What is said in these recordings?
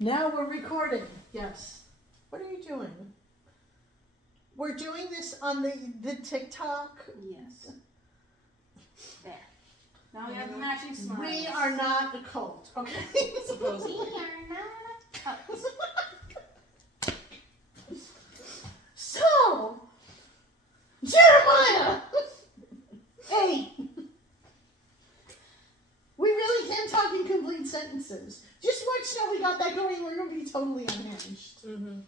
Now we're recording. Yes. What are you doing? We're doing this on the TikTok. Yes. There. Now we have the matching smiles. We are not a cult, okay? Supposedly. We are not a cult. So, Jeremiah 8. We really can talk in complete sentences. Just watch how we got that going. We're going to be totally unhinged. Mm-hmm.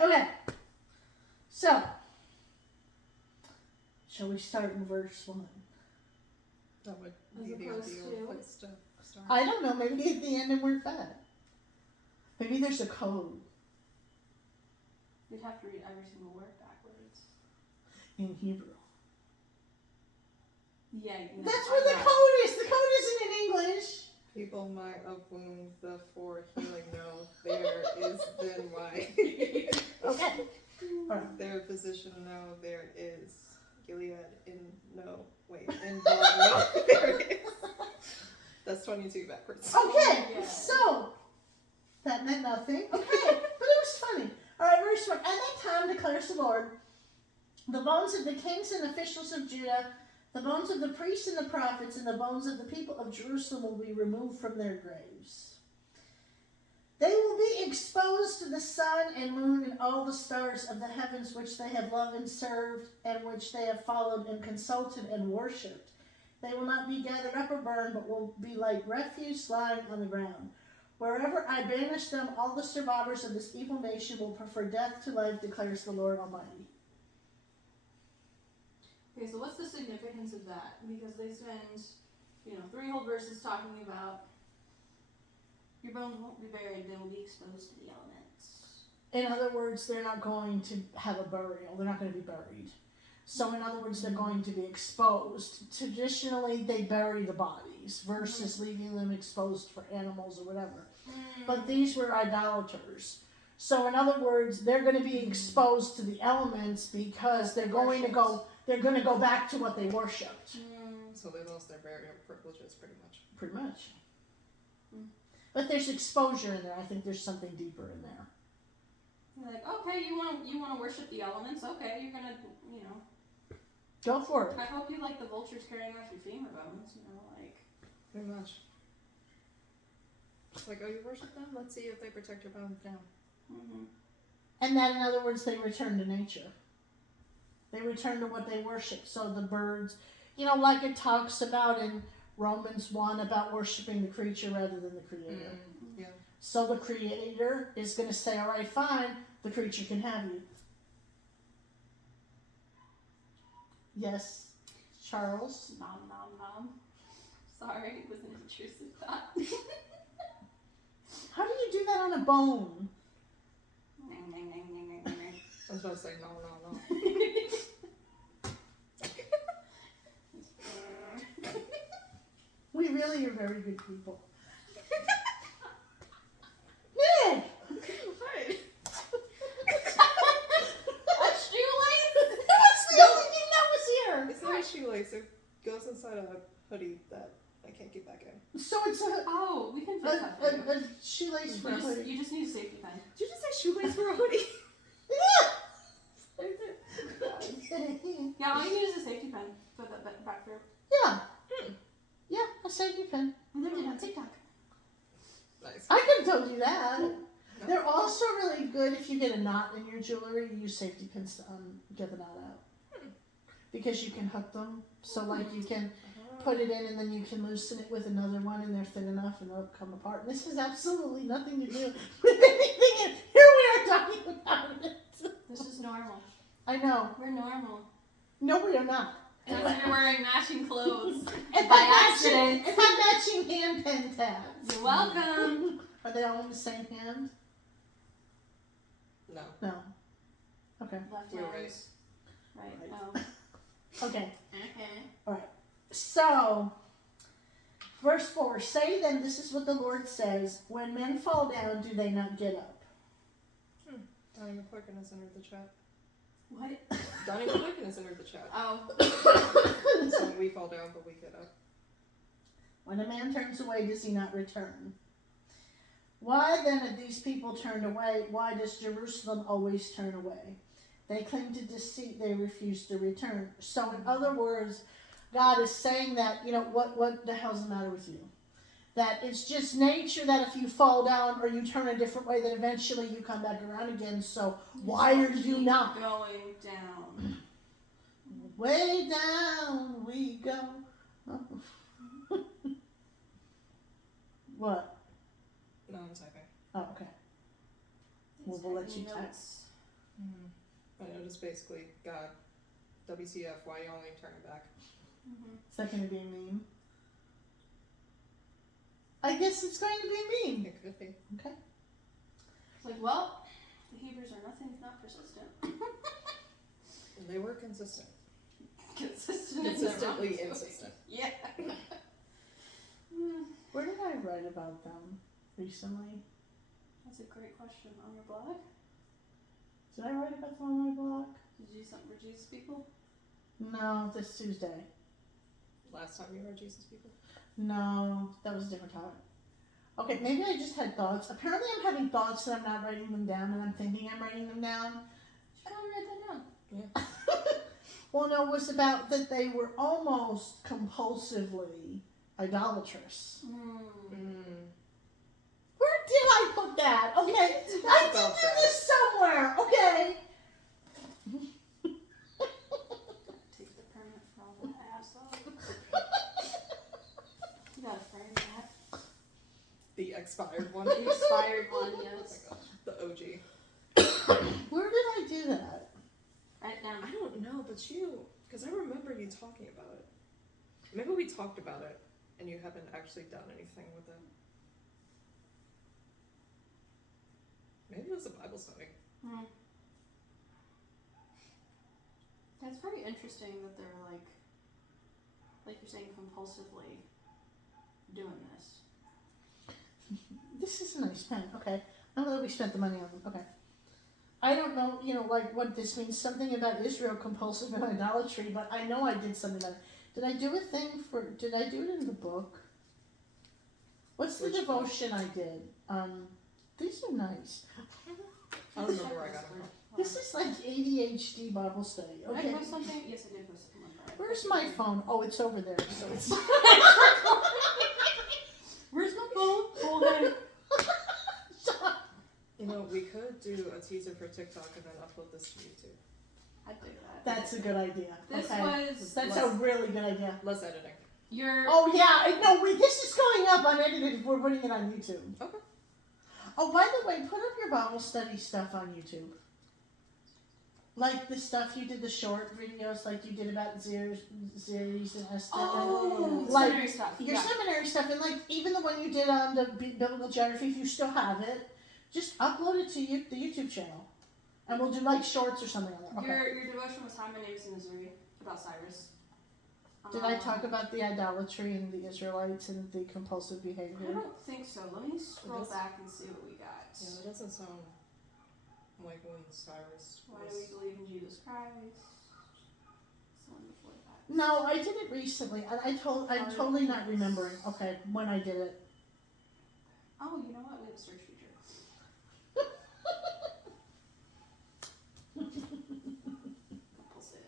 Okay. So, shall we start in verse 1? That would As be the opposed ideal to? place to start. I don't know. Maybe at the end and we're fed. Maybe there's a code You'd have to read every single word backwards. in Hebrew. Yeah, you know, That's what the code is. The code isn't in English. People might of whom the for healing know, there is then why. Okay. All right. Their physician know, there is. Gilead in Baltimore, no, there is. That's 22 backwards. Okay. Yeah. So, that meant nothing. Okay. But it was funny. All right, verse 1. At that time declares the Lord, the bones of the kings and officials of Judah, the bones of the priests and the prophets, and the bones of the people of Jerusalem will be removed from their graves. They will be exposed to the sun and moon and all the stars of the heavens which they have loved and served, and which they have followed and consulted and worshipped. They will not be gathered up or burned, but will be like refuse lying on the ground. Wherever I banish them, all the survivors of this evil nation will prefer death to life, declares the Lord Almighty. Okay, so what's the significance of that? Because they spend, 3 whole verses talking about your bones won't be buried, they will be exposed to the elements. In other words, they're not going to have a burial. They're not going to be buried. So in other words, they're going to be exposed. Traditionally, they bury the bodies versus leaving them exposed for animals or whatever. But these were idolaters. So in other words, they're going to be exposed to the elements because they're going to go back to what they worshipped. So they lost their burial privileges pretty much. Pretty much. But there's exposure in there. I think there's something deeper in there. You're like, okay, you want to worship the elements? Okay, you're gonna, Go for it. I hope you like the vultures carrying off your femur bones. Pretty much. It's like, oh, you worship them? Let's see if they protect your bones now. Mm-hmm. And then, in other words, they return to nature. They return to what they worship. So the birds, like it talks about in Romans 1 about worshiping the creature rather than the creator. Yeah. So the creator is going to say, all right, fine, the creature can have you. Yes, Charles? Nom, nom, nom. Sorry, it was an intrusive thought. How do you do that on a bone? I was about to say no. We really are very good people. Nick! Right. A shoelace? That's the only thing that was here. It's not a shoelace. It goes inside a hoodie that I can't get back in. So it's Oh, we can fix that for you. a shoelace for a hoodie. You just need a safety pin. Did you just say shoelace for a hoodie? Yeah, all you need is a safety pin for the back for. Yeah. Yeah, a safety pin. We learned it on TikTok. Nice. I could have told you that. They're also really good if you get a knot in your jewelry. You use safety pins to get the knot out. Because you can hook them. So, like, you can put it in and then you can loosen it with another one and they're thin enough and they'll come apart. And this has absolutely nothing to do with anything. And here we are talking about it. This is normal. I know. We're normal. No, we are not. Unless you're wearing matching clothes. It's By accident. It's not matching hand pen tabs. You're welcome. Are they all in the same hand? No. No. Okay. Left We're hand. Right. No. Okay. Okay. So, verse 4, say then, this is what the Lord says, when men fall down, do they not get up? Donnie McClurkin has entered the chat. What? Donnie McClurkin has entered the chat. Oh. So we fall down, but we get up. When a man turns away, does he not return? Why then, if these people turned away, why does Jerusalem always turn away? They cling to deceit, they refuse to return. So in other words, God is saying that, what the hell's the matter with you? That it's just nature that if you fall down or you turn a different way, then eventually you come back around again. So why are you not? Going down. Way down we go. Oh. What? No, I'm typing. Oh, okay. Well, we'll let you type. I know, just basically, God, WCF, why you only turn it back? Is that going to be a meme? I guess it's going to be a meme. It could be. Okay. It's like, well, the Hebrews are nothing if not persistent. They were consistent. Consistently insistent. Yeah. Where did I write about them recently? That's a great question. On your blog? Did I write about them on my blog? Did you do something for Jesus people? No, this Tuesday. Last time you were Jesus people? No, that was a different topic. Okay, maybe I just had thoughts. Apparently I'm having thoughts and I'm not writing them down, and I'm thinking I'm writing them down. You should probably write that down. Yeah. Well, no, it was about that they were almost compulsively idolatrous. Where did I put that? Okay, I did do this somewhere. Okay. Take the permit from all the asshole. You gotta frame that. The expired one? The expired one, Oh yes. my gosh, the OG. Where did I do that? Write it down. I don't know, but because I remember you talking about it. Maybe we talked about it, and you haven't actually done anything with it. Maybe it was a Bible study. It's very interesting that they're like you're saying, compulsively doing this. This is a nice pen. Okay. I'm glad we spent the money on them. Okay. I don't know, what this means. Something about Israel, compulsive and idolatry, but I know I did something about it. Did I do it in the book? What's the Which devotion I did? These are nice. I don't remember where I got it from. This is like ADHD Bible study. Did I Okay. post something? Yes, I did post something like that. Where's my phone? Oh, it's over there. So it's Where's my phone? Oh, hey. We could do a teaser for TikTok and then upload this to YouTube. I'd do that. That's a good idea. This okay. was That's a really good idea. Less editing. your. Oh yeah, no, this is going up unedited. We're putting it on YouTube. Okay. Oh, by the way, put up your Bible study stuff on YouTube. Like the stuff you did, the short videos, like you did about Zeres and Esther. Oh, like seminary stuff. your Yeah. seminary stuff, and like even the one you did on the biblical geography, if you still have it, just upload it to the YouTube channel, and we'll do like shorts or something on there. Okay. Your devotion was Hi, my name is Missouri about Cyrus. Did I talk about the idolatry and the Israelites and the compulsive behavior? I don't think so. Let me scroll does- back and see what we got. Yeah, that doesn't sound like when Cyrus Why do was... we believe in Jesus Christ? Someone before that. No, I did it recently, and I'm totally not remembering. Okay, when I did it. Oh, you know what? We have a search feature. Compulsive.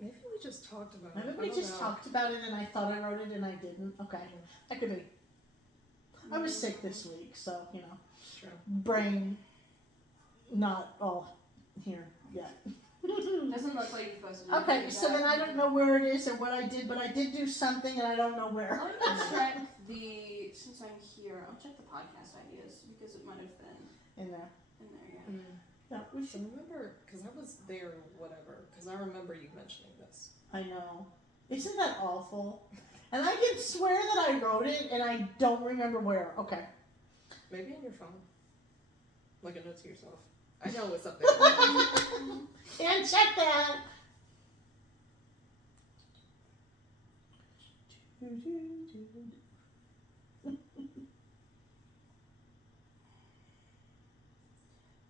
Maybe we just talked about it. Maybe I we don't just know. talked about it, and I thought I wrote it, and I didn't. Okay, that could be. I was sick this week, so Sure. brain not all here yet. Doesn't look like you posted it. Okay, so then I don't know where it is or what I did, but I did do something, and I don't know where. Let me check since I'm here, I'll check the podcast ideas because it might have been In there. in there, yeah. Yeah, we So should. remember, because I was there, whatever, because I remember you mentioning this. I know. Isn't that awful? And I can swear that I wrote it, and I don't remember where. Okay. Maybe on your phone. Like a note to yourself. I know it's up there. And check that.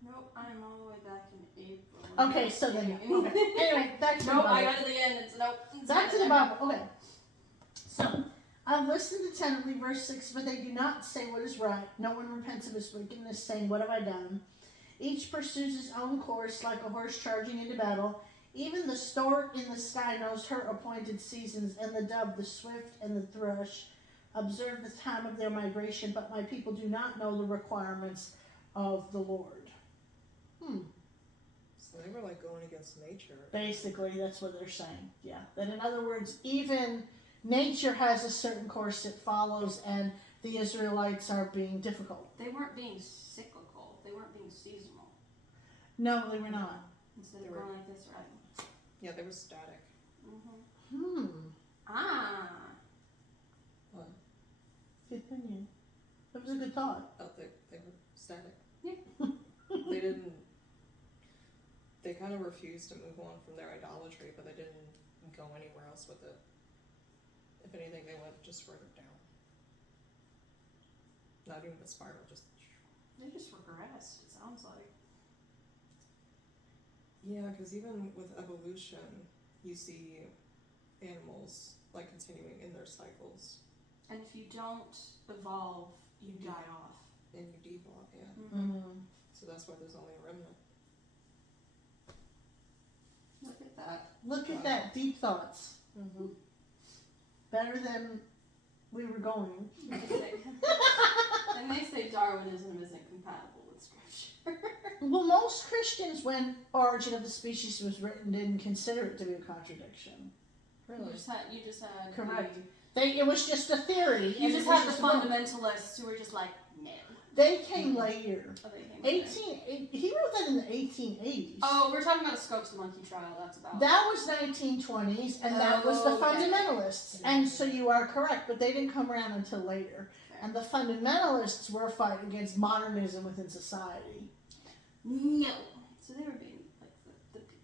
Nope, I'm all the way back in April. Okay, so then, okay. Anyway, back to the Nope, Bible. I got to the end. It's nope. Back to the Bible. Okay. So, I've listened attentively, verse 6, but they do not say what is right. No one repents of his wickedness, saying, what have I done? Each pursues his own course like a horse charging into battle. Even the stork in the sky knows her appointed seasons, and the dove, the swift, and the thrush observe the time of their migration, but my people do not know the requirements of the Lord. So they were like going against nature. Basically, that's what they're saying. Yeah. That in other words, even nature has a certain course it follows, and the Israelites are being difficult. They weren't being cyclical. They weren't being seasonal. No, they were not. Instead They of were- going like this, right? Yeah, they were static. Mm-hmm. Ah. What? Good opinion. That was a good thought. Oh, they were static. Yeah. They didn't. They kind of refused to move on from their idolatry, but they didn't go anywhere else with it. If anything, they went just further down. Not even a spiral, just. They just regressed, it sounds like. Yeah, because even with evolution, you see animals like continuing in their cycles, And if you don't evolve, you die off. and you devolve. Yeah, Mm. so that's why there's only a remnant. Look at that. Look at that. Deep thoughts. Mm-hmm. Better than we were going. And they say Darwinism isn't compatible with scripture. Well, most Christians, when Origin of the Species was written, didn't consider it to be a contradiction. Really? You just had Correct. It was just a theory. You and just it was had the a book. fundamentalists who were just like, no. They came later. Oh, they came later. He wrote that in the 1880s. Oh, we're talking about a Scopes monkey trial. That's about. That was 1920s, and that was the Oh, okay. fundamentalists. And so you are correct, but they didn't come around until later. And the fundamentalists were fighting against modernism within society. No. So they were being like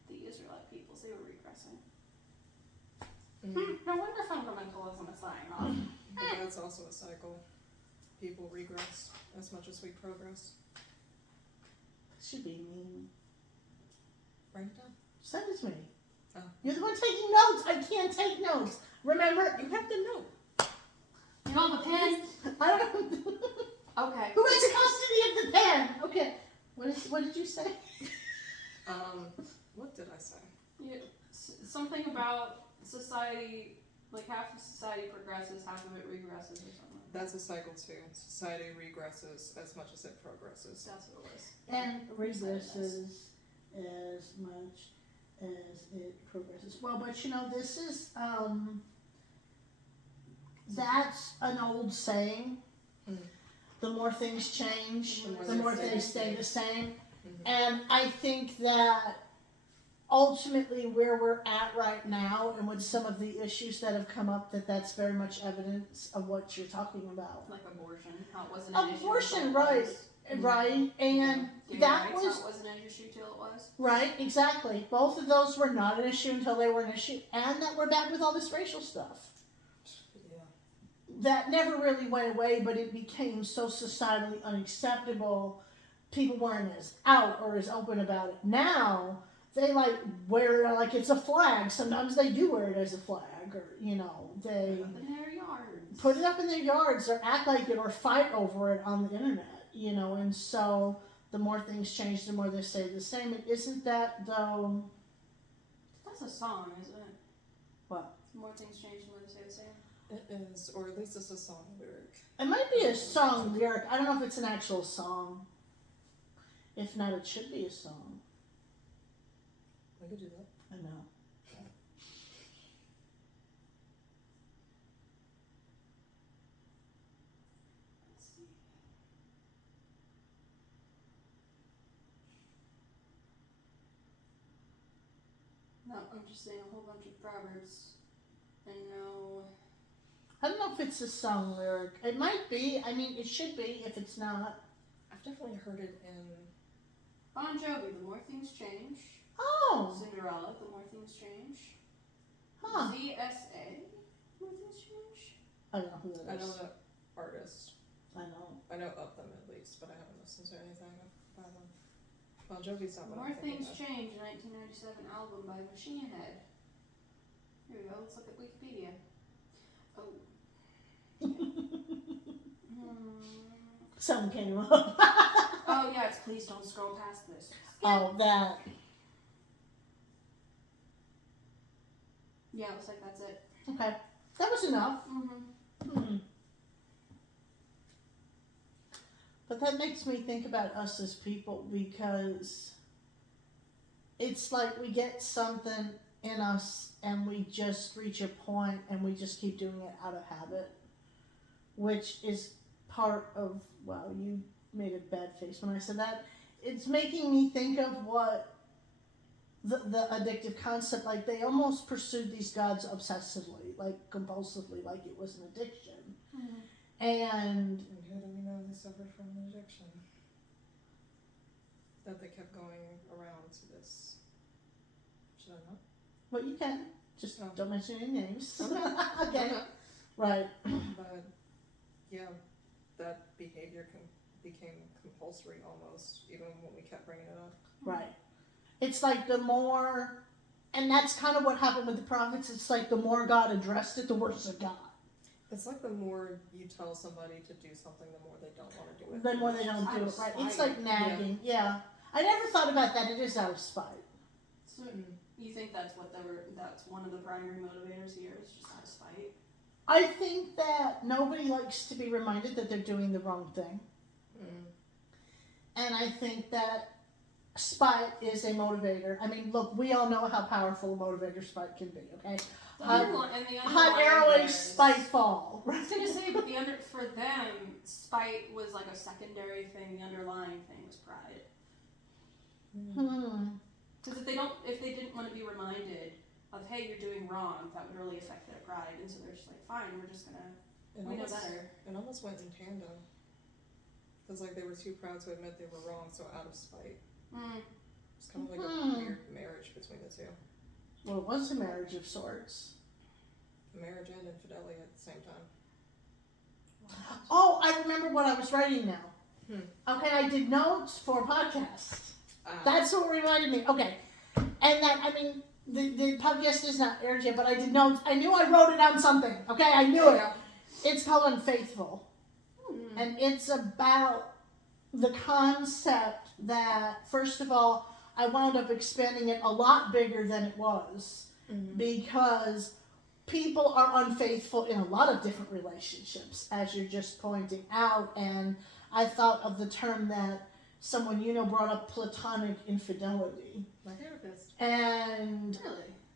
the Israelite peoples. They were regressing. No wonder fundamentalism is dying off. But that's also a cycle. People regress as much as we progress. Should be mean. Write it down. Send it to me. Oh. You're the one taking notes. I can't take notes. Remember, You have to know. You don't have a pen? I don't. Okay. Who has custody of the pen? Okay. What did you say? What did I say? Something about society, like half of society progresses, half of it regresses or something. That's a cycle too. Society regresses as much as it progresses. That's what it was. And regresses as much as it progresses. Well, but this is that's an old saying. Mm. The more things change, The the more more they things stay stay the same. Mhm. And I think that ultimately where we're at right now and with some of the issues that have come up, that's very much evidence of what you're talking about. Like abortion, how it wasn't an issue. Abortion, until it right. was. Right, and Gay that rights, was how it wasn't an issue till it was. right, exactly. Both of those were not an issue until they were an issue, and that we're back with all this racial stuff. Yeah. That never really went away, but it became so societally unacceptable. People weren't as out or as open about it. Now they wear it like it's a flag. Sometimes they do wear it as a flag, or they Up in their yards. put it up in their yards or act like it or fight over it on the internet. And so the more things change, the more they stay the same. And isn't that though? That's a song, isn't it? What? The more things change, the more they stay the same. It is, or at least it's a song lyric. It might be a song lyric. I don't know if it's an actual song. If not, it should be a song. We could do that. I know. Let's see. No, I'm just saying a whole bunch of proverbs. And no. I don't know if it's a song lyric. It might be. I mean, it should be if it's not. I've definitely heard it in. Bon Jovi, the more things change. Oh, Cinderella, the more things change. huh. ZSA, the more things change. I don't know who I that know is. the artist. I know. I know of them at least, but I haven't listened to anything by them. Bon Jovi's not The what More I'm thinking Things of. Change, 1997 album by Machine Head. Here we go, let's look at Wikipedia. Oh. Someone came up. Oh yeah, it's please don't scroll past this. Oh, that. Yeah, it looks like that's it. Okay. That was enough. Mm-hmm. But that makes me think about us as people, because it's like we get something in us and we just reach a point and we just keep doing it out of habit, which is part of, wow, you made a bad face when I said that. It's making me think of what the addictive concept, like they almost pursued these gods obsessively, like compulsively, like it was an addiction. Mm-hmm. And And who do we know they suffered from an addiction? That they kept going around to this. Should I know? well, you can just Oh. don't mention any names. Okay. Okay. Right. But yeah, that behavior became compulsory almost, even when we kept bringing it up. Right. It's like the more, and that's kind of what happened with the prophets. It's like the more God addressed it, the worse it got. It's like the more you tell somebody to do something, the more they don't want to do it. The more they don't do Out it. of Right. spite. It's like nagging. Yeah. I never thought about that. It is out of spite. So you think that's that's one of the primary motivators here, is just out of spite? I think that nobody likes to be reminded that they're doing the wrong thing. Mm. And I think that spite is a motivator. I mean, look, we all know how powerful a motivator spite can be, okay? The Hot- underlying Hot arrow there and is- spite fall. I was gonna say, but for them, spite was like a secondary thing. The underlying thing was pride. Hmm. Because if they didn't want to be reminded of, hey, you're doing wrong, that would really affect their pride, and so they're just like, fine, we're just gonna, we know better. It almost went in tandem. Because like they were too proud to admit they were wrong, so out of spite. Mm. It's kind of like a weird marriage between the two. Well, it was a marriage of sorts. Marriage and infidelity at the same time. Oh, I remember what I was writing now. Okay, I did notes for a podcast. That's what reminded me. Okay. And that, I mean, the podcast is not aired yet, but I did notes. I knew I wrote it on something. Okay, I knew it. It's called Unfaithful. Mm. And it's about the concept that, first of all, I wound up expanding it a lot bigger than it was, because people are unfaithful in a lot of different relationships, as you're just pointing out. And I thought of the term that someone you know brought up, platonic infidelity. My therapist. And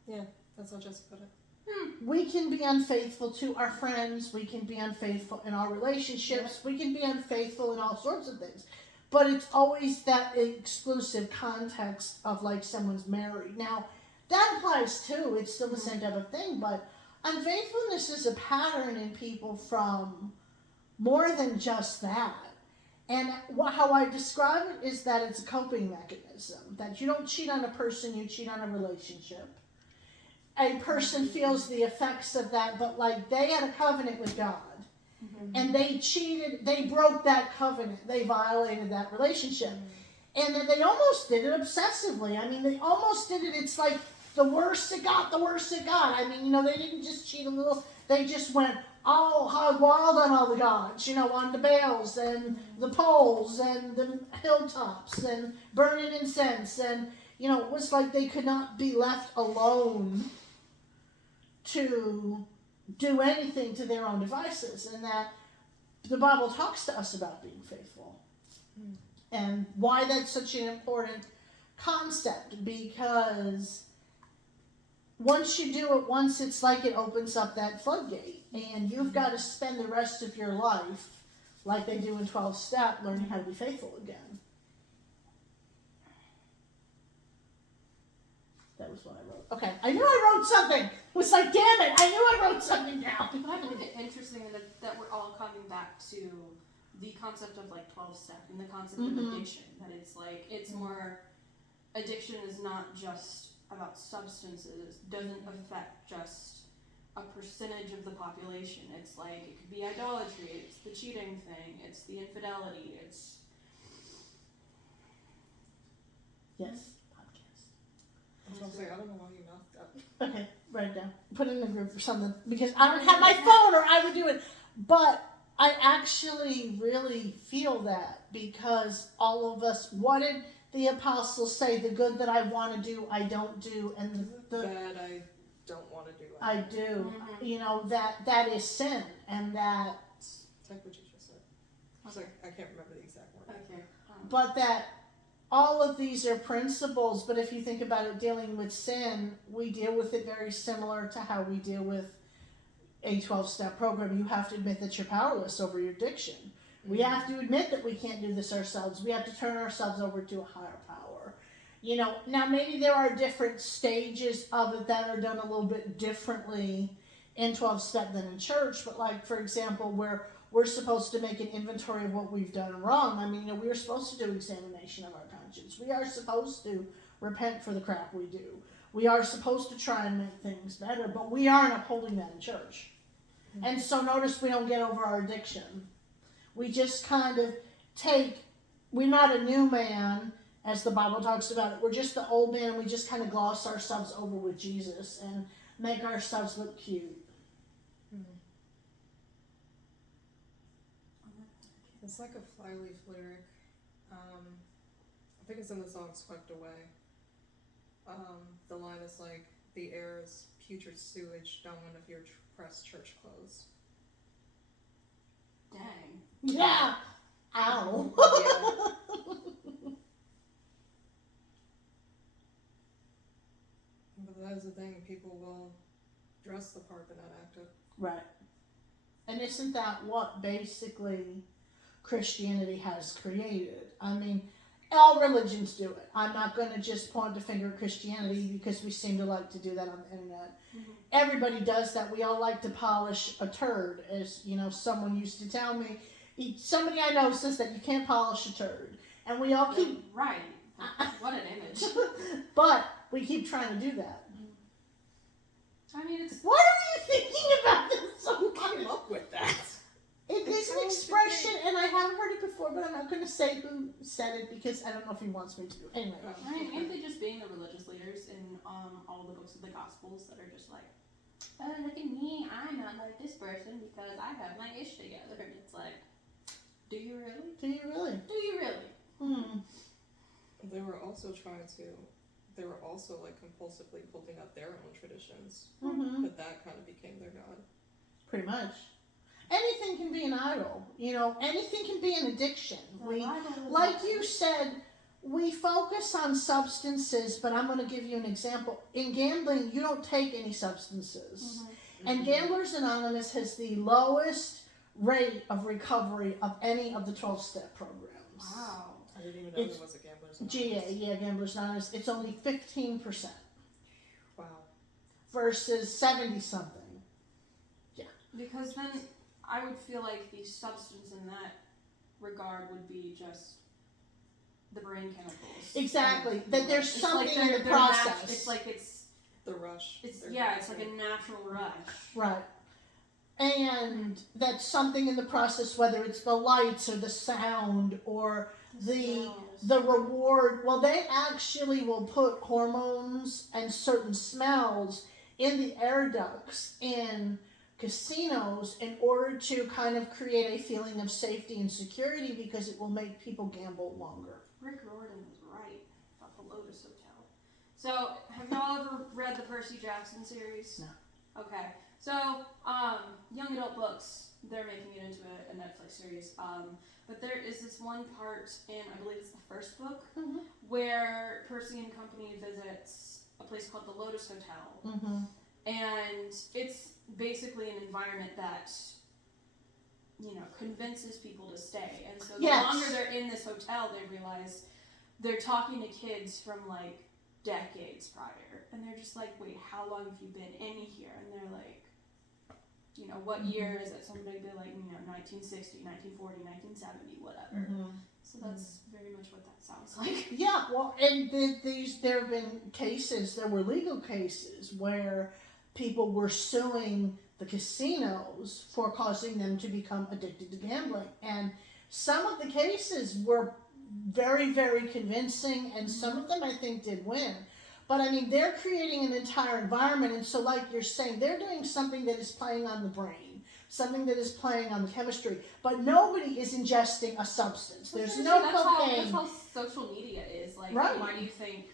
Really? That's how Jessica put it. we can be unfaithful to our friends, we can be unfaithful in our relationships, we can be unfaithful in all sorts of things. But it's always that exclusive context of like someone's married. Now, that applies too, it's still the same type of thing, but unfaithfulness is a pattern in people from more than just that. And how I describe it is that it's a coping mechanism, that you don't cheat on a person, you cheat on a relationship. A person feels the effects of that, but like they had a covenant with God. And they cheated, they broke that covenant, they violated that relationship. And then they almost did it obsessively. I mean, they almost did it, it's like the worse it got, the worse it got. I mean, they didn't just cheat a little, they just went all hog wild on all the gods, on the Baals and the poles and the hilltops and burning incense. And, it was like they could not be left alone to do anything to their own devices, and that the Bible talks to us about being faithful and why that's such an important concept, because once you do it once, it's like it opens up that floodgate, and you've got to spend the rest of your life like they do in 12 Step, learning how to be faithful again. That was what I wrote. Okay, I knew I wrote something. It was like, damn it, I knew I wrote something down. But I find it interesting that we're all coming back to the concept of like 12-step and the concept of addiction. That it's like, it's more, addiction is not just about substances, doesn't affect just a percentage of the population. It's like, it could be idolatry, it's the cheating thing, it's the infidelity, it's... Yes. I was gonna say, I don't know why you knocked that. Okay, write it down. Put it in the group or something, because I don't have my phone or I would do it. But I actually really feel that because all of us, what did the apostles say? The good that I want to do, I don't do, and the bad I don't want to do. I do. Mhm. You know, that is sin, and that, It's like what you just said. It's like, I can't remember the exact word. Okay. but that all of these are principles, but if you think about it, dealing with sin, we deal with it very similar to how we deal with a 12-step program. You have to admit that you're powerless over your addiction. We have to admit that we can't do this ourselves. We have to turn ourselves over to a higher power. You know, now maybe there are different stages of it that are done a little bit differently in 12-step than in church, but like, for example, where we're supposed to make an inventory of what we've done wrong. I mean, you know, we are supposed to do examination of our conscience. We are supposed to repent for the crap we do. We are supposed to try and make things better, but we aren't upholding that in church. And so notice we don't get over our addiction. We just kind of we're not a new man, as the Bible talks about it. We're just the old man, and we just kind of gloss ourselves over with Jesus and make ourselves look cute. It's like a Flyleaf lyric. I think it's in the song Swept Away. The line is like, the air is putrid sewage down one of your pressed church clothes. Dang. Yeah. Ow. Yeah. But that is the thing, people will dress the part but not act it. Right. And isn't that what basically Christianity has created? I mean, all religions do it. I'm not going to just point the finger at Christianity because we seem to like to do that on the internet. Mm-hmm. Everybody does that. We all like to polish a turd, as you know, someone used to tell me. Somebody I know says that you can't polish a turd, and we all keep Right. What an image. but we keep trying to do that. I mean, it's. What are you thinking about this so Who much? came up with that? It is an expression, and I haven't heard it before, but I'm not going to say who said it because I don't know if he wants me to. Anyway. I mean, ain't they just being the religious leaders in all the books of the Gospels that are just like, oh, look at me, I'm not like this person because I have my ish together. And it's like, do you really? Do you really? Do you really? They were also like compulsively holding up their own traditions, Mm-hmm. but that kind of became their god. Pretty much. Anything can be an idol. You know, anything can be an addiction. Like you said, we focus on substances, but I'm going to give you an example. In gambling, you don't take any substances. Mm-hmm. And Gamblers Anonymous has the lowest rate of recovery of any of the 12-step programs. Wow. I didn't even know It's there was a Gamblers Anonymous. GA, yeah, Gamblers Anonymous. It's only 15% Wow. versus 70-something. Because then I would feel like the substance in that regard would be just the brain chemicals. Exactly. That there's It's something like in the they're process. it's like it's The rush. it's They're yeah, it's like a natural rush. Right. And that's something in the process, whether it's the lights or the sound or the reward. Well, they actually will put hormones and certain smells in the air ducts in casinos in order to kind of create a feeling of safety and security because it will make people gamble longer. Rick Riordan was right about the Lotus Hotel. So, have y'all ever read the Percy Jackson series? No. Okay. So, young adult books, they're making it into a Netflix series. But there is this one part in, I believe it's the first book, Mm-hmm. where Percy and company visits a place called the Lotus Hotel. Mm-hmm. And it's basically an environment that, you know, convinces people to stay. And so the Yes. longer they're in this hotel, they realize they're talking to kids from like decades prior. And they're just like, wait, how long have you been in here? And they're like, you know, what year is it? Somebody would be like, you know, 1960, 1940, 1970, whatever. Mm-hmm. So that's very much what that sounds like. Yeah, well, and there have been cases, there were legal cases where people were suing the casinos for causing them to become addicted to gambling. And some of the cases were very, very convincing, and some of them I think did win. But I mean, they're creating an entire environment, and so like you're saying, they're doing something that is playing on the brain. something that is playing on the chemistry. But nobody is ingesting a substance. There's no that's cocaine. How social media is. Like, Right. why do you think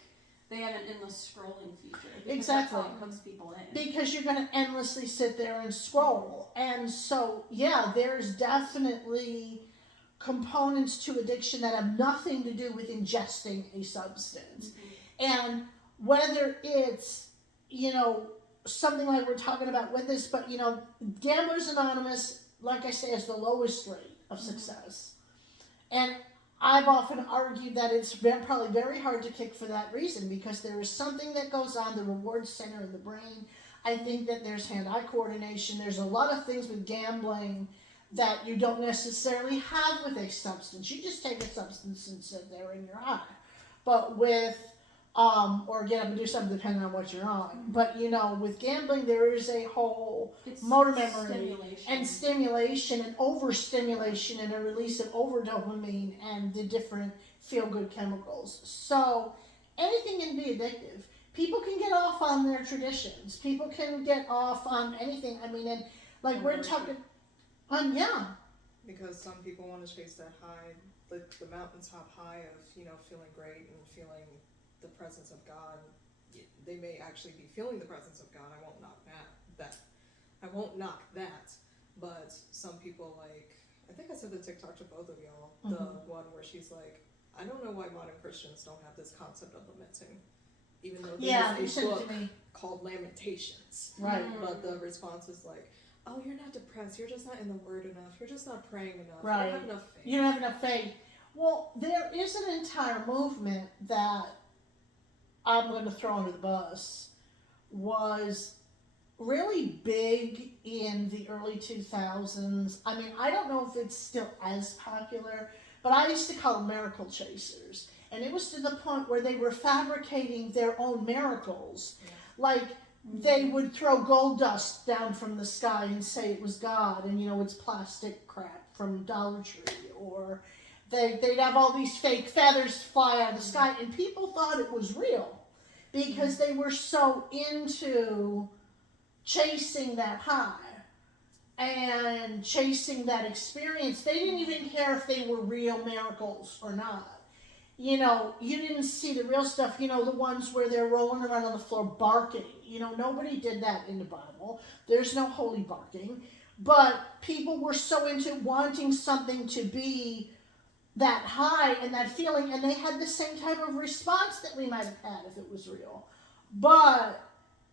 they have an endless scrolling feature? Because Exactly. that's how it hooks people in. Because you're going to endlessly sit there and scroll. And so, yeah, there's definitely components to addiction that have nothing to do with ingesting a substance. And whether it's, something like we're talking about with this, but, Gamblers Anonymous, like I say, is the lowest rate of success. And I've often argued that it's probably very hard to kick for that reason, because there is something that goes on the reward center in the brain. I think that there's hand-eye coordination. There's a lot of things with gambling that you don't necessarily have with a substance. You just take a substance and sit there in your eye. But with, or get up and do something depending on what you're on. But, with gambling, there is a whole It's motor memory stimulation. and stimulation and overstimulation and a release of overdopamine and the different feel-good chemicals. So anything can be addictive. People can get off on their traditions. People can get off on anything. I mean, and like we're talking on, Because some people want to chase that high, like the mountaintop high of, feeling great and feeling the presence of God. They may actually be feeling the presence of God. I won't knock that. I won't knock that. But some people, like, I think I said the TikTok to both of y'all, the one where she's like, I don't know why modern Christians don't have this concept of lamenting. Even though there's a book called Lamentations. Right. But the response is like, oh, you're not depressed. You're just not in the Word enough. You're just not praying enough. Right. You don't have enough faith. You don't have enough faith. Well, there is an entire movement that I'm going to throw under the bus, was really big in the early 2000s. I mean, I don't know if it's still as popular, but I used to call them miracle chasers. And it was to the point where they were fabricating their own miracles. Yeah. Like, they would throw gold dust down from the sky and say it was God, and it's plastic crap from Dollar Tree. Or they'd have all these fake feathers fly out of the sky, and people thought it was real because they were so into chasing that high and chasing that experience. They didn't even care if they were real miracles or not. You didn't see the real stuff, the ones where they're rolling around on the floor barking. Nobody did that in the Bible. There's no holy barking. But people were so into wanting something to be that high and that feeling, and they had the same type of response that we might have had if it was real. But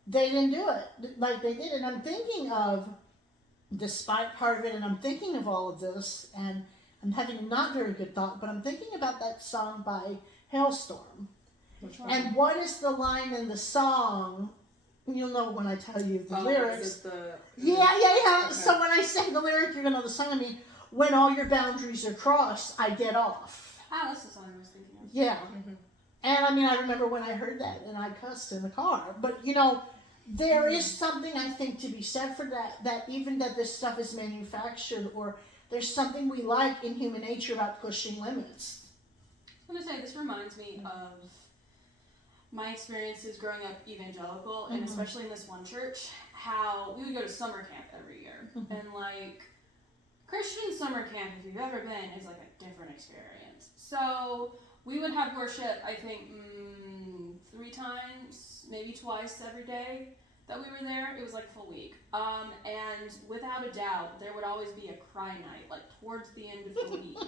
they didn't do it like they did. And I'm thinking of, despite part of it, and I'm thinking of all of this, and I'm having a not very good thought, but I'm thinking about that song by Hailstorm. Which one? And what is the line in the song? You'll know when I tell you the lyrics. Is it Yeah. Okay. So when I say the lyric, you're going to know the song. I mean, when all your boundaries are crossed, I get off. Ah, that's the song I was thinking of. Yeah. Mhm. And I mean, I remember when I heard that and I cussed in the car. But, there is something I think to be said for that even that this stuff is manufactured, or there's something we like in human nature about pushing limits. I was going to say, this reminds me of my experiences growing up evangelical, and especially in this one church, how we would go to summer camp every year. And, like, Christian summer camp, if you've ever been, is, like, a different experience. So we would have worship, I think, 3 times, maybe twice every day that we were there. It was like a full week. And without a doubt, there would always be a cry night, like towards the end of the week.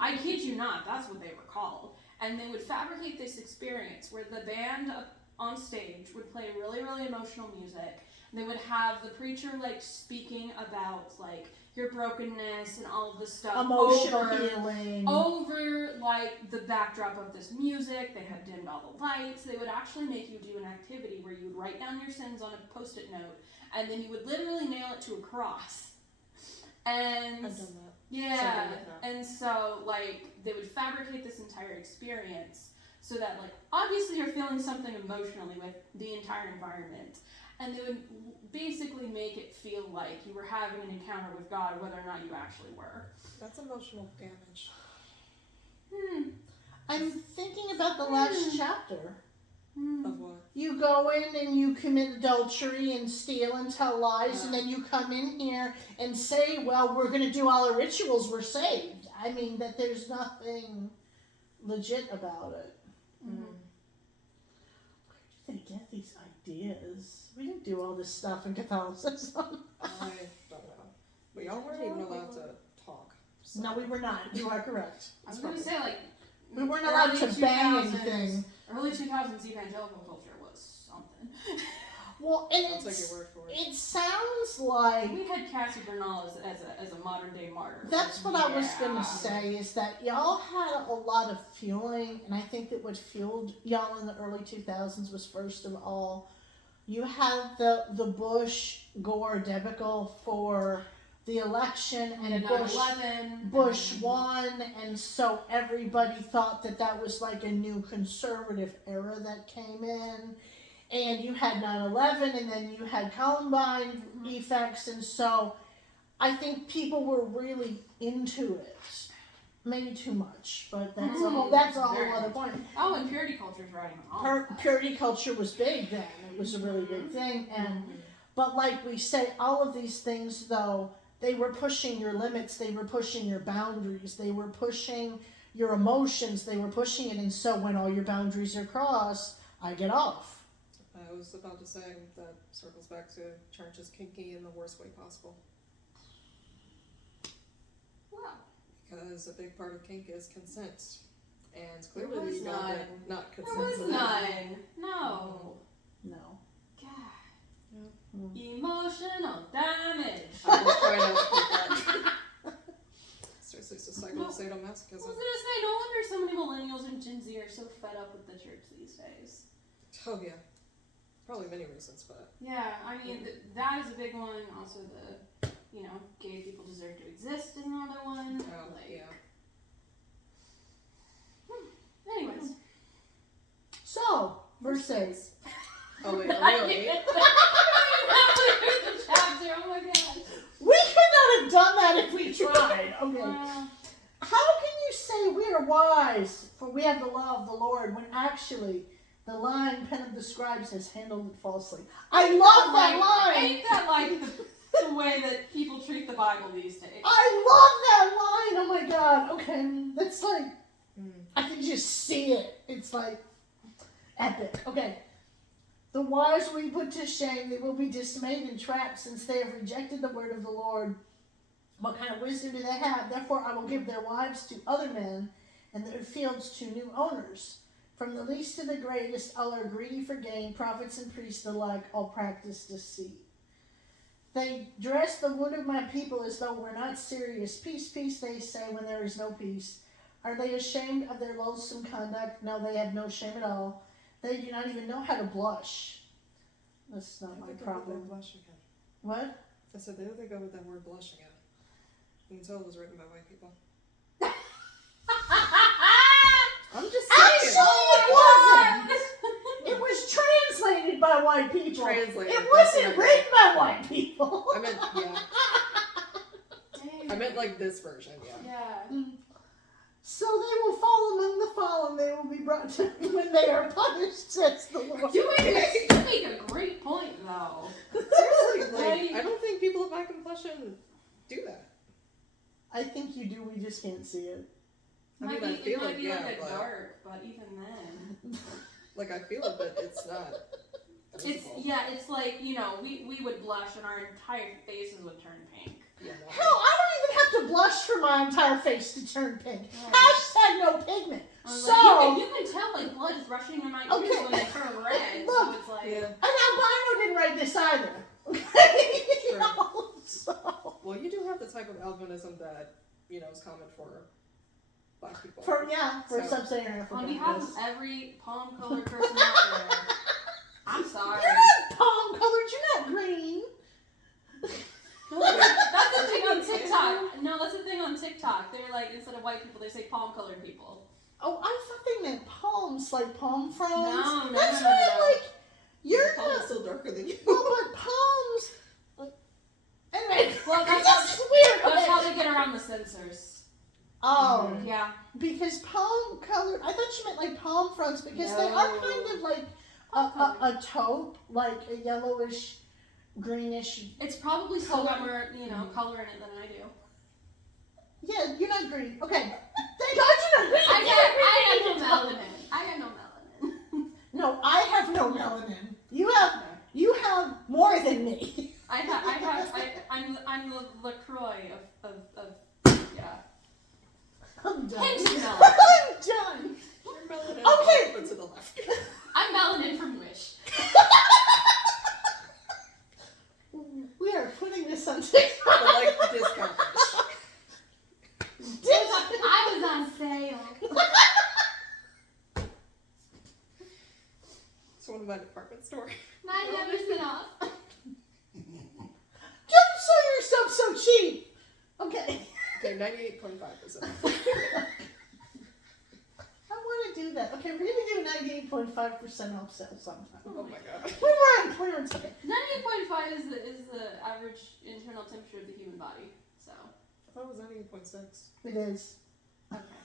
I kid you not, that's what they were called. And they would fabricate this experience where the band up on stage would play really, really emotional music. They would have the preacher, like, speaking about, like, your brokenness and all of this stuff. Emotional healing. Over, like, the backdrop of this music. They had dimmed all the lights. They would actually make you do an activity where you would write down your sins on a Post-it note, and then you would literally nail it to a cross. And I've done that. yeah, Something like that. and so, like, they would fabricate this entire experience so that, like, obviously you're feeling something emotionally with the entire environment. And they would basically make it feel like you were having an encounter with God, whether or not you actually were. That's emotional damage. I'm thinking about the last chapter. Of what? You go in and you commit adultery and steal and tell lies, and then you come in here and say, well, we're going to do all our rituals, we're saved. I mean, that there's nothing legit about it. Mm. Where did they get these ideas? We didn't do all this stuff in Catholicism. I don't know. But y'all weren't even allowed to talk. So. No, we were not. You are correct. I was gonna say like We weren't allowed to early bang 2000s anything. Early 2000s evangelical culture was something. Well, and I'll take your word for it. it sounds like We had Cassie Bernal as a modern day martyr. that's what I was Yeah. gonna say, is that y'all had a lot of fueling, and I think that what fueled y'all in the early 2000s was, first of all, you had the Bush Gore debacle for the election, And and then Bush 9/11. Bush and- won, and so everybody thought that that was like a new conservative era that came in. And you had 9/11, and then you had Columbine effects, and so I think people were really into it. Maybe too much, but that's a whole Very other much. point. Oh, and purity culture is riding on. Purity culture was big then. It was a really big thing, and but like we say, all of these things though, they were pushing your limits, they were pushing your boundaries, they were pushing your emotions, they were pushing it, and so when all your boundaries are crossed, I get off. I was about to say that circles back to church is kinky in the worst way possible. Wow. Because a big part of kink is consent. And There clearly was you got none. not There consent. was to that. none. No. No. God. Emotional damage. I was trying to put that. Seriously, it's a cycle of I sadomasochism. was gonna say, no wonder so many millennials and Gen Z are so fed up with the church these days. Oh yeah. Probably many reasons, but Yeah, I mean, that is a big one. Also, gay people deserve to exist is another one. yeah. Anyways. So, verse 8. Oh wait, are we on 8? The chapter, oh my god. We could not have done that if we tried. Okay. Wow. How can you say we are wise, for we have the law of the Lord, when actually the lying pen of the scribes has handled it falsely? I love that line. Ain't that like the way that people treat the Bible these days? I love that line. Oh my god. Okay, that's like, Mm. I can just see it. It's like epic. Okay. The wise will be put to shame. They will be dismayed and trapped, since they have rejected the word of the Lord. What kind of wisdom do they have? Therefore I will give their wives to other men, and their fields to new owners. From the least to the greatest, all are greedy for gain. Prophets and priests alike, all practice deceit. They dress the wound of my people as though we're not serious. Peace, peace, they say, when there is no peace. Are they ashamed of their loathsome conduct? No, they have no shame at all. They do not even know how to blush. That's not my problem. Blush again. What? I said, there they go with that word blush again. You can tell it was written by white people. I'm just Actually, saying. it wasn't. It was translated by white people. Translated, It that's wasn't what I written by white people. I meant, yeah. Dang. I meant like this version, yeah. Yeah. So they will fall among the fallen. They will be brought to when they are punished, says the Lord. You make a great point, though. Seriously, like, Right. I don't think people of my complexion do that. I think you do. We just can't see it. I Might mean, I be, feel it might it, be yeah, like a but dark, but even then. like I feel it, but it's not. It's visible. it's like, we would blush and our entire faces would turn pink. Yeah, no. Hell, I don't even have to blush for my entire face to turn pink. Right. Hashtag no pigment. I was So, like, you can tell like blood is rushing in my ears Okay. when they turn red. Look. So it's like Yeah. and albino didn't write this either. Okay? Sure. So, Well, you do have the type of albinism that is common for black people. for So- sub-Saharan Africa. on behalf yes. of every palm colored person out there, I'm sorry. You're not palm colored. You're not green. That's the thing on TikTok. No, that's the thing on TikTok. They're like, instead of white people, they say palm colored people. Oh, I thought they meant palms, like palm fronds. No, That's no, why no. I'm like, you're Your palm is not. still darker than you. Well, but palms. Anyway, Well, that's this is weird. That's Okay. how they get around the censors. Oh, Yeah. because palm colored. I thought you meant like palm fronds because they are No. kind of like a taupe, like a yellowish, greenish. It's probably still got Color. more, color in it than I do. Yeah, you're not green. Okay. Thank God you're not green. I have no melanin. I have no melanin. No, I have no melanin. You have more than me. I'm the LaCroix of yeah. I'm done. Hint of melanin. I'm done. You're melanin Okay. but to the left. I'm melanin from Wish. We are putting this on TikTok. But like the discount price. I was on sale. It's one of my department store. 99% off. Don't sell yourself so cheap. Okay. Okay, 98.5%. I want to do that. Okay, we're gonna do 98.5% off sale sometime. Oh my god. We're on okay. 98.5 is the average internal temperature of the human body. So. I thought it was 98.6. It is. Okay.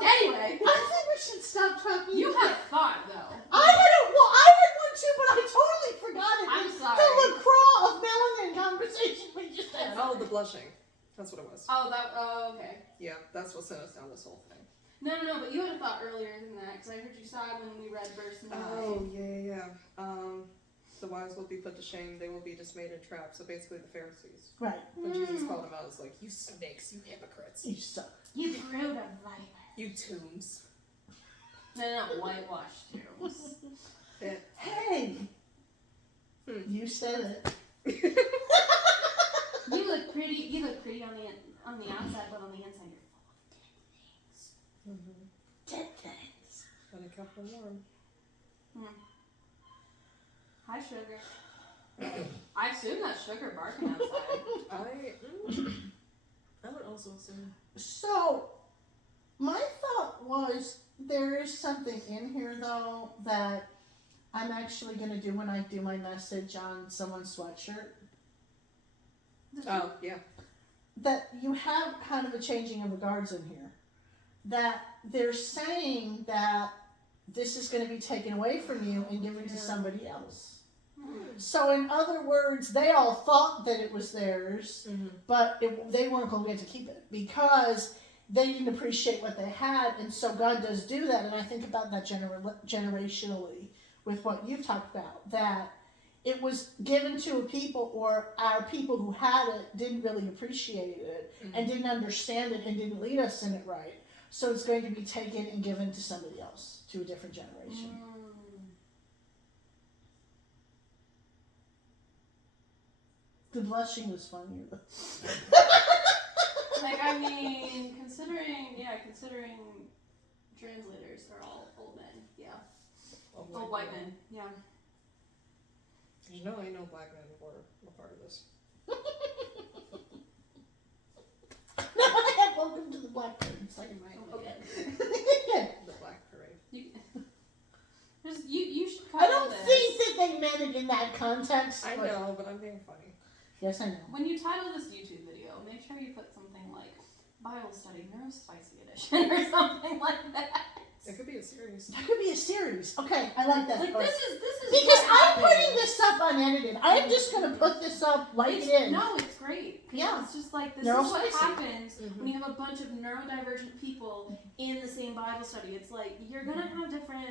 Anyway, I think we should stop talking. you had a thought though. I had one too, but I totally forgot it. I'm sorry. The LaCroix of melanin conversation we just had. Oh, the blushing. That's what it was. Oh, okay. Yeah, that's what sent us down this whole thing. No, but you had a thought earlier than that, because I heard you sigh when we read verse 9. Oh, yeah. The wise will be put to shame, they will be dismayed and trapped. So basically the Pharisees. Right. When Jesus called them out, it's like, you snakes, you hypocrites, You suck. You brood of viper. you tombs. No, not whitewashed tombs. Yeah. Hey. You said it. You look pretty on the outside, but on the inside you're full of dead things. Dead things. But I kept them warm. Hi, sugar. I assume that's sugar barking outside. I would also assume. So, my thought was there is something in here though that I'm actually going to do when I do my message on someone's sweatshirt. Oh, yeah. That you have kind of a changing of the guards in here. That they're saying that this is going to be taken away from you and given to somebody else. So in other words, they all thought that it was theirs, but they weren't going to get to keep it because they didn't appreciate what they had. And so God does do that. And I think about that generationally with what you've talked about, that it was given to a people, or our people who had it didn't really appreciate it and didn't understand it and didn't lead us in it right. So it's going to be taken and given to somebody else, to a different generation. The blushing was funnier. I mean, considering translators are all old men, yeah. Old white men, yeah. You know, ain't no black men were a part of this. Welcome to the Black Parade. Second right. Okay. The Black Parade. You should I call don't this. think that they meant it in that context. I know, but I'm being funny. Yes, I know. When you title this YouTube video, make sure you put something like Bible Study Neurospicy Edition or something like that. It could be a series. That could be a series. Okay, I like that. Like part. this is Because what I'm putting happens. this up unedited. I'm just going to put this up like it is. No, it's great. Yeah. It's just like, this is what Neurospicy. happens when you have a bunch of neurodivergent people in the same Bible study. It's like, you're going to have different...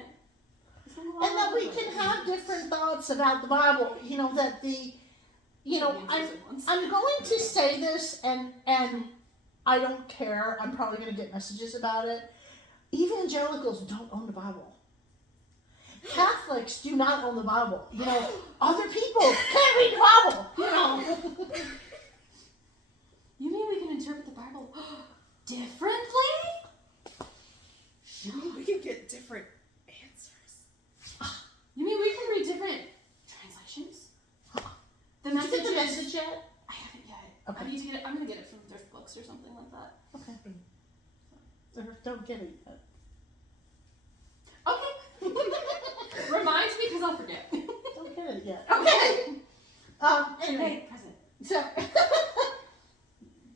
And that we can have different thoughts about the Bible. You know, that the... You know, I'm going to say this, and I don't care. I'm probably going to get messages about it. Evangelicals don't own the Bible. Catholics do not own the Bible. You know, other people can't read the Bible. You know. You mean we can interpret the Bible differently? You mean we can get different answers? You mean we can read different translations? The Did you get the messages- message yet? I haven't yet. Okay. I need to get it. I'm gonna get it from thrift books or something like that. Okay. Don't get it yet. Okay. Remind me because I'll forget. Don't get it yet. Okay. Anyway. Hey, present. So,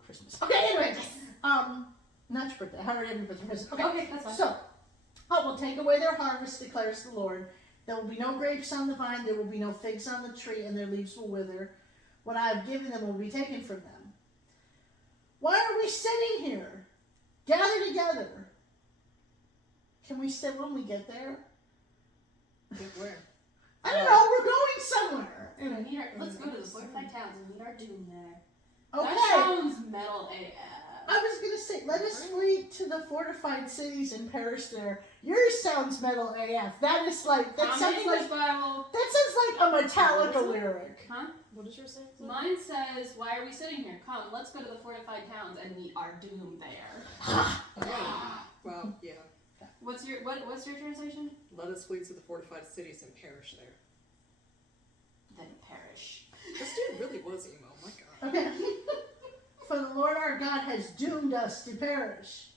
Christmas. Okay, anyway. Not your birthday. I already had your birthday present. Okay. Okay, that's fine. So, oh, well, will take away their harvest, declares the Lord. There will be no grapes on the vine, there will be no figs on the tree, and their leaves will wither. What I have given them will be taken from them. Why are we sitting here? Gather together. Can we sit when we get there? Get where? I don't know, we're going somewhere. Let's go to the fortified towns and meet our doom there. Okay. That sounds metal AF. I was going to say, let us flee to the fortified cities and perish there. Yours sounds metal AF. That is like, that sounds like a Metallica lyric. Huh? What is your saying? Mine says, why are we sitting here? Come, let's go to the fortified towns and meet our doom there. Well, yeah. What's your translation? Let us flee to the fortified cities and perish there. Then perish. This dude really was emo. My God. Okay. For the Lord our God has doomed us to perish.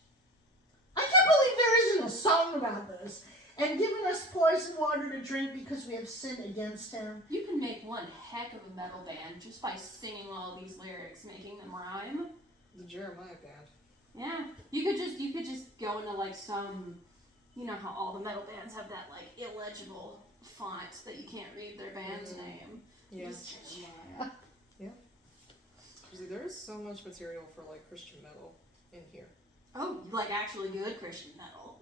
I can't believe there isn't a song about this. And given us poison water to drink because we have sinned against him. You can make one heck of a metal band just by singing all these lyrics, making them rhyme. The Jeremiah band. Yeah, you could just go into like some, you know how all the metal bands have that like illegible font that you can't read their band's name. Yeah. Jeremiah. See, there is so much material for like Christian metal in here. Oh, like actually good Christian metal.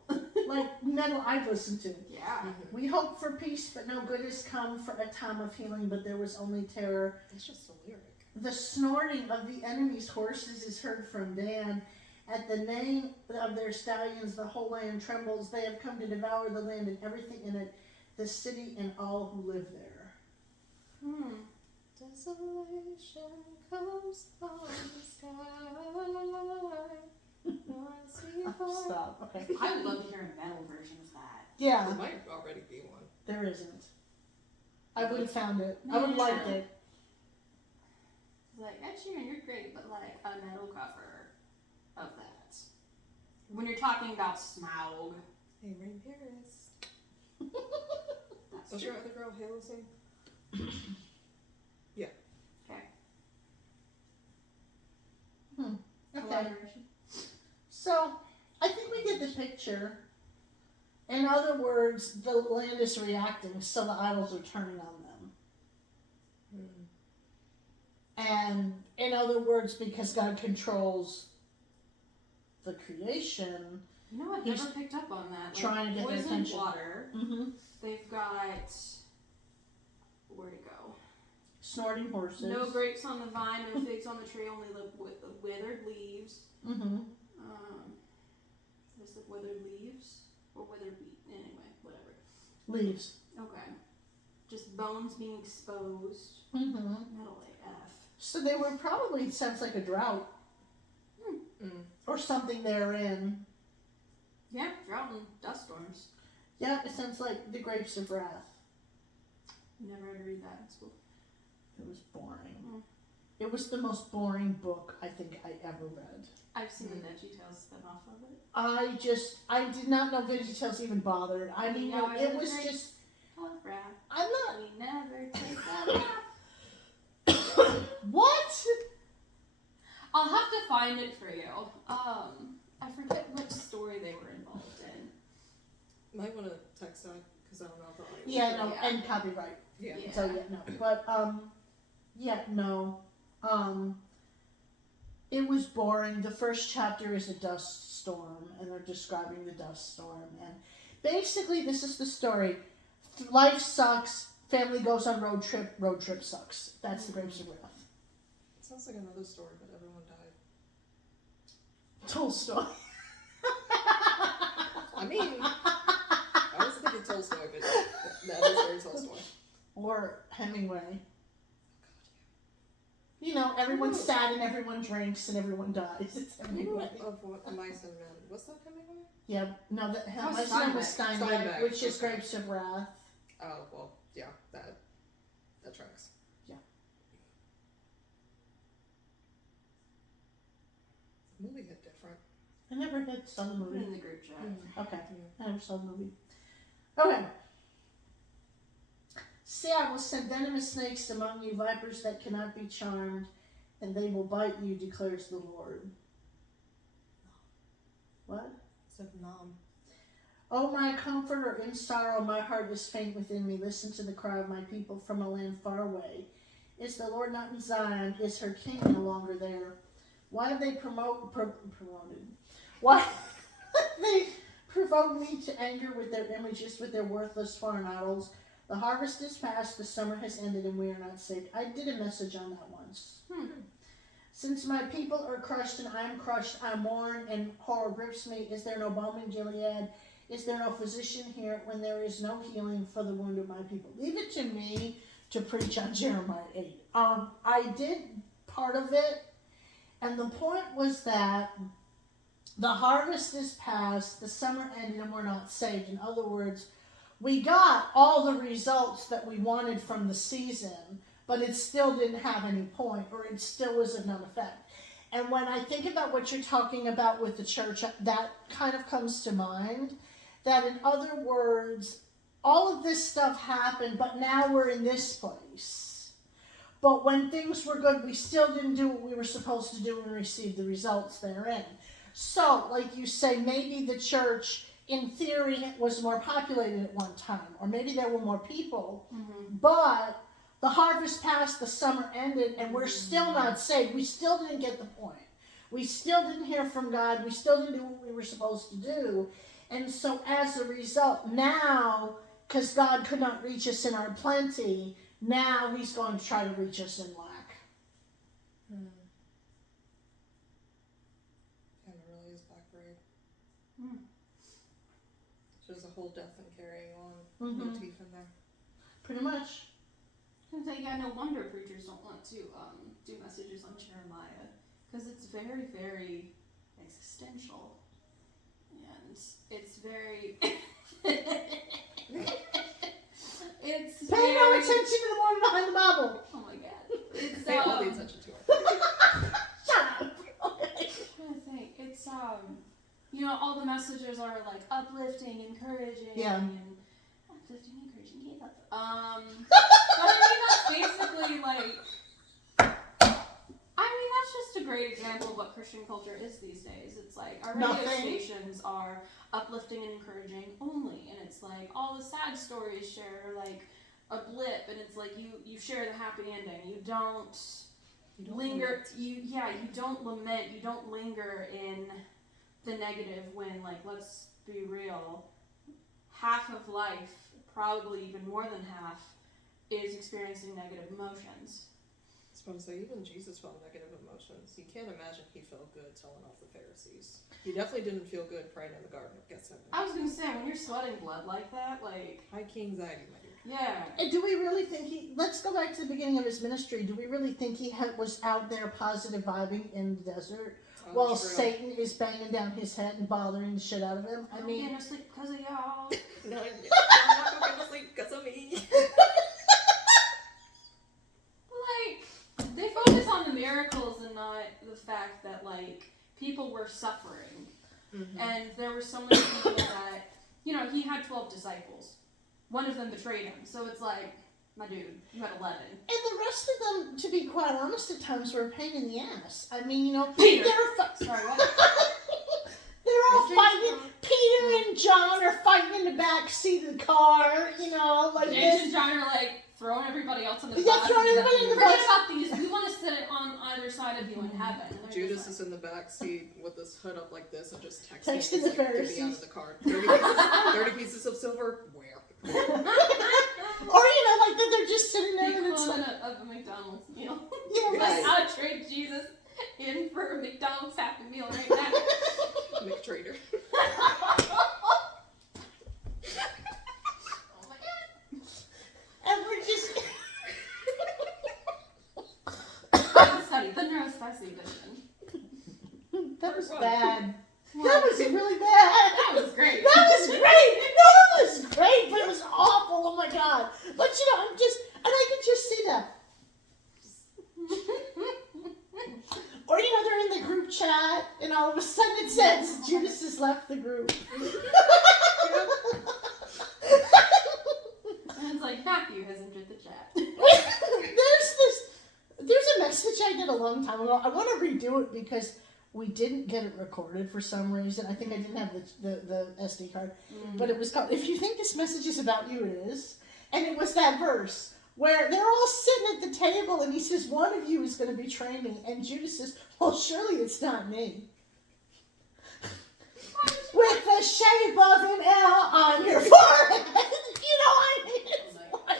Like metal I've listened to. Yeah. We hope for peace, but no good has come, for a time of healing, but there was only terror. It's just a lyric. The snorting of the enemy's horses is heard from Dan. At the name of their stallions, the whole land trembles. They have come to devour the land and everything in it, the city and all who live there. Desolation comes on the sky. Stop. Okay. I would love to hear a metal version of that. Yeah, There might already be one. there isn't. I would have found it. I would like it. Like, Ed Sheeran, you're great, but like a metal cover of that. When you're talking about Smaug. Hey, Rain Paris. That's Was true. your other girl Halo sing? Okay. Collaboration. So, I think we get the picture. In other words, the land is reacting, so the idols are turning on them. And in other words, because God controls the creation, You know what? He's Never picked up on that. Like, trying to get their poisoned attention. water. mm-hmm. They've got where to go. Snorting horses. No grapes on the vine, no figs on the tree, only withered leaves. Mm-hmm. Is it withered leaves or withered wheat? Anyway, whatever. Leaves. Okay. Just bones being exposed. Mm-hmm. Metal AF. So they were probably, sounds like a drought. Or something therein. Yeah, drought and dust storms. Yeah, it sounds like the grapes of wrath. Never had to read that in school. It was boring. Mm. It was the most boring book I think I ever read. I've seen the VeggieTales spin-off of it. I did not know VeggieTales even bothered. I mean, Yeah, I it was agree. just, Oh, Brad. I'm not, We never take that off. what? I'll have to find it for you. I forget which story they were involved in. Might want to text that because I don't know if I'll. Yeah, no, Yeah. and copyright. Yeah. Yeah. So yeah, no. But yeah, no. It was boring. The first chapter is a dust storm, and they're describing the dust storm. And basically, this is the story. Life sucks. Family goes on road trip. Road trip sucks. That's the Grapes of Wrath. It sounds like another story, but everyone died. Tolstoy. I mean, I was thinking Tolstoy, but that is very Tolstoy. Or Hemingway. You know, everyone's sad and everyone drinks and everyone dies. It's Hemingway. Of what Mice and Men. What's that Hemingway? Yeah, no, was my son was Steinbeck, Steinbeck. which is Grapes of Wrath. Oh well, yeah, that tracks. Yeah. The movie hit different. I never had saw the Put it movie. in the group chat. Okay, Yeah. I never saw the movie. Okay. See, I will send venomous snakes among you, vipers that cannot be charmed, and they will bite you, declares the Lord. What? Said nom. O my comforter, in sorrow my heart is faint within me. Listen to the cry of my people from a land far away. Is the Lord not in Zion? Is her king no longer there? Why have they promoted? Why have they provoked me to anger with their images, with their worthless foreign idols? The harvest is past, the summer has ended, and we are not saved. I did a message on that once. Since my people are crushed and I am crushed, I mourn and horror grips me. Is there no balm in Gilead? Is there no physician here when there is no healing for the wound of my people? Leave it to me to preach on Jeremiah 8. I did part of it, and the point was that the harvest is past, the summer ended, and we're not saved. In other words, we got all the results that we wanted from the season, but it still didn't have any point, or it still was of none effect. And when I think about what you're talking about with the church, that kind of comes to mind. That in other words, all of this stuff happened, but now we're in this place. But when things were good, we still didn't do what we were supposed to do and receive the results therein. So, like you say, maybe the church, in theory, was more populated at one time, or maybe there were more people, but the harvest passed, the summer ended, and we're still not saved. We still didn't get the point. We still didn't hear from God. We still didn't do what we were supposed to do. And so as a result, now, because God could not reach us in our plenty, now he's going to try to reach us in lack. And it really is backgrade. So there's a whole death and carrying on motif in there. Pretty much. Yeah, no wonder preachers don't want to do messages on Jeremiah, because it's very, very existential, and it's very. It's pay no attention to the one behind the Bible. Oh my God! It's Pay all the attention to it. Shut up. Okay. I'm trying to think. It's all the messages are like uplifting, encouraging, and uplifting, encouraging. But I mean, that's basically like. I mean, that's just a great example of what Christian culture is these days. It's like our radio stations are uplifting and encouraging only, and it's like all the sad stories share like a blip, and it's like you share the happy ending. You don't linger. You don't lament. You don't linger in the negative when, like, let's be real, half of life, probably even more than half, is experiencing negative emotions. I was about to say, even Jesus felt negative emotions. You can't imagine he felt good telling off the Pharisees. He definitely didn't feel good praying in the Garden of Gethsemane. I was going to say, when you're sweating blood like that, like... High key anxiety, my dear. Yeah. And do we really think let's go back to the beginning of his ministry. Do we really think he was out there positive vibing in the desert while true. Satan is banging down his head and bothering the shit out of him? I mean... I'm getting to sleep because of y'all. No, I'm not going to sleep because of me. Like, they focus on the miracles and not the fact that, like, people were suffering. And there were so many people that, he had 12 disciples. One of them betrayed him. So it's like, my dude, you had 11. And the rest of them, to be quite honest, at times were a pain in the ass. I mean, Peter. Sorry, what? They're all Richard, fighting. Peter and John are fighting in the back seat of the car, like James this. and John are like throwing everybody else on the bus. Yeah, throwing everybody in the Forget bus. about these. We want to sit on either side of you in heaven. And they're Judas just is in the back seat with his hood up like this and just Texting texting the like, get me out Pharisees. of the car. 30 pieces of silver? Where? Or, like that they're just sitting there and it's equivalent like, of a McDonald's meal. yeah, Like, I'll trade Jesus in for a McDonald's Happy Meal right now. McTrader. Oh my God. and we're just... Study the Neurospicy edition. That was What? bad. What? That was really bad. That was great. That was great. No, that was great, but it was awful. Oh my God. But and I could just see that. Or they're in the group chat, and all of a sudden it says Judas has left the group. And it's like, Matthew has entered the chat. There's a message I did a long time ago. I want to redo it because We didn't get it recorded for some reason. I think I didn't have the SD card. Mm. But it was called, If You Think This Message Is About You, It Is. And it was that verse where they're all sitting at the table and he says, one of you is going to betray me. And Judas says, well, surely it's not me. With the shape of an L on your forehead. You know what I mean? It's like,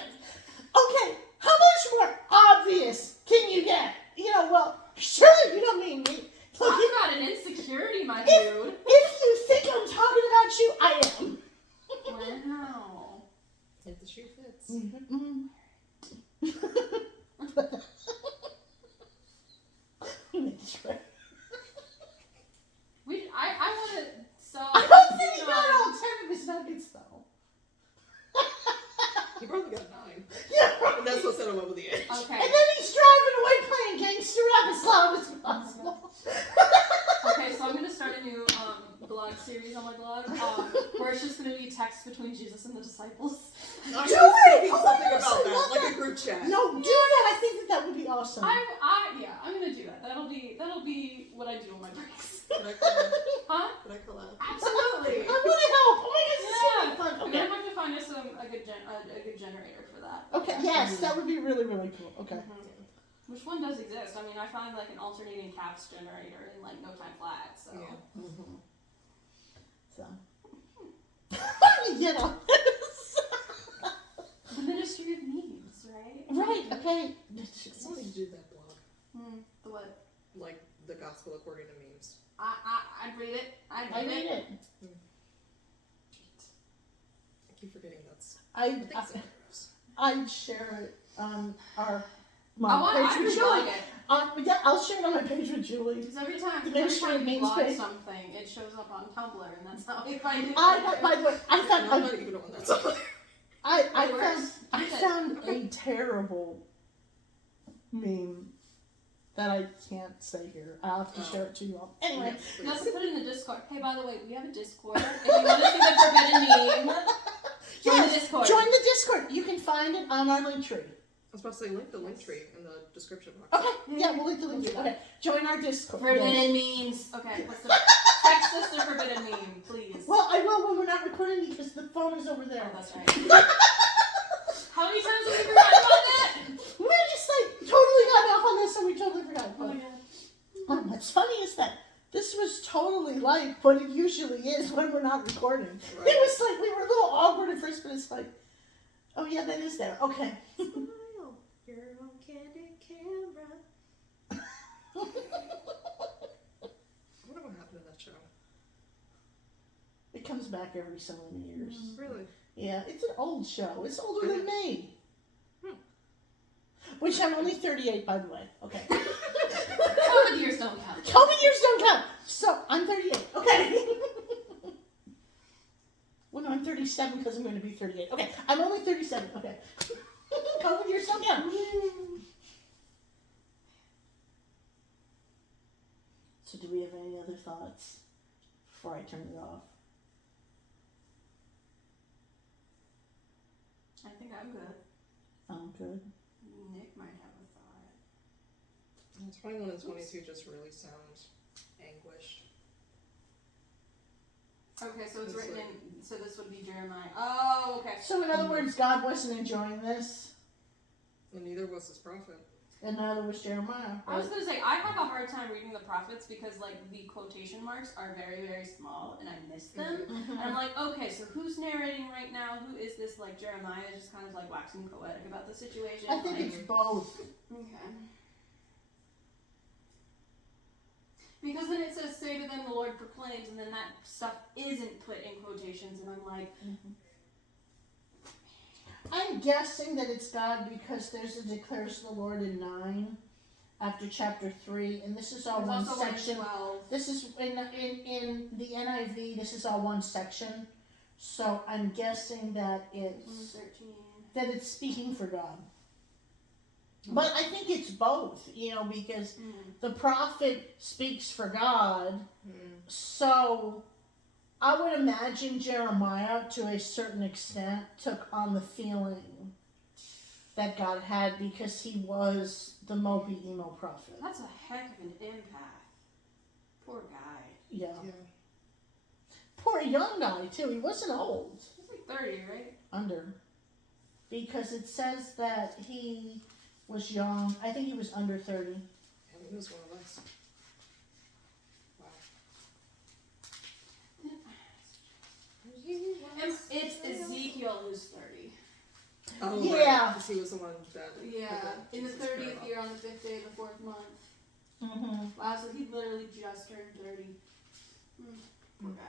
okay, how much more obvious can you get? You know, well, surely you don't mean me. Look, I've got an insecurity, my dude. if you think I'm talking about you, I am. Wow. If the shoe fits. Mm-hmm. I want to. So. I don't think he got all 10 of his nuggets, though. He probably got 9. Yeah, right. And that's what set him up with the edge. Okay. And then he's driving away playing gangster rap as loud as possible. Okay, so I'm gonna start a new blog series on my blog, where it's just gonna be text between Jesus and the disciples. I Do was it! thinking Oh my something gosh, about I that, love like that. a group chat. No, do that. I think that would be awesome. I'm gonna do that. That'll be what I do on my breaks. Could I collab? Huh? Could I collab? Absolutely. I want to help. Oh my gosh, this is Yeah. gonna be fun. I'm Okay. gonna have to find us a good generator for that. Okay, yes, that would be really, really cool. Okay. Mhm. Which one does exist? I mean, I find like an alternating caps generator in like no time flat. So. Yeah. Mm-hmm. So. You know. The ministry of memes, right? Right, okay. Somebody do that blog. The what? Like the gospel according to memes. I'd read it. I read it. I keep forgetting that's. I gross. I'd share it on I my page I'm with enjoying Julie. it. Yeah, I'll share it on my page with Julie. Because every time The ministry of you memes blog page. something, it shows up on Tumblr, and that's how I find it. By the way, I I'm found not even on that side. I found a terrible meme that I can't say here. I'll have to share it to you all. Anyway, You also put it in the Discord. Hey, by the way, we have a Discord. If you want to see the forbidden meme, join the Discord. join the Discord. You can find it on our link tree. I was about to say link the link tree in the description box. Okay, yeah, we'll link the link tree. Okay, join our Discord. Forbidden Yes. memes. Okay, what's the text us the forbidden meme, please. Well, I will when we're not recording because the phone is over there. Oh, that's right. How many times have we forgotten about that? We just like totally got off on this and we totally forgot. Oh my god. What's funny is that this was totally like what it usually is when we're not recording. Right. It was like we were a little awkward at first, but it's like, oh yeah, that is there. Okay. Smile, you're on candid camera. I wonder what happened to that show. It comes back every so many years. Really? Yeah, it's an old show. It's older than me. Hmm. Which I'm only 38, by the way. Okay. COVID years don't count. COVID years don't count. So I'm 38. Okay. Well, no, I'm 37 because I'm going to be 38. Okay, I'm only 37. Okay. COVID years don't count. So do we have any other thoughts before I turn it off? I think I'm good. I'm good. Nick might have a thought. 21 and 22 just really sounds anguished. Okay, so it's It's written like- in. So this would be Jeremiah. Oh, okay. So in other words, God wasn't enjoying this, And neither was his prophet. and neither was Jeremiah. I was gonna say I have a hard time reading the prophets because like the quotation marks are very very small and I miss them. And I'm like, okay, so who's narrating right now? Who is this? Like Jeremiah is just kind of like waxing poetic about the situation. I think like, it's both. okay. Because then it says, "Say to them, the Lord proclaims," and then that stuff isn't put in quotations, and I'm like, I'm guessing that it's God because there's a declares the Lord in 9 after chapter 3, and this is all there's one also one in section. 12. This is in the NIV. This is all one section, so I'm guessing that it's 13. that it's speaking for God. But I think it's both, because the prophet speaks for God, so I would imagine Jeremiah, to a certain extent, took on the feeling that God had because he was the mopey emo prophet. That's a heck of an empath. Yeah. Yeah. Poor young guy, too. He wasn't old. He's like 30, right? Under. Because it says that he was young. I think he was under 30. And he was one of us. Wow. It's Ezekiel who's 30. Oh, Yeah. Because he was the one that. Yeah, in the Jesus 30th grew year up. on the 5th day of the 4th month. Mm-hmm. Wow, so he literally just turned 30. Poor guy.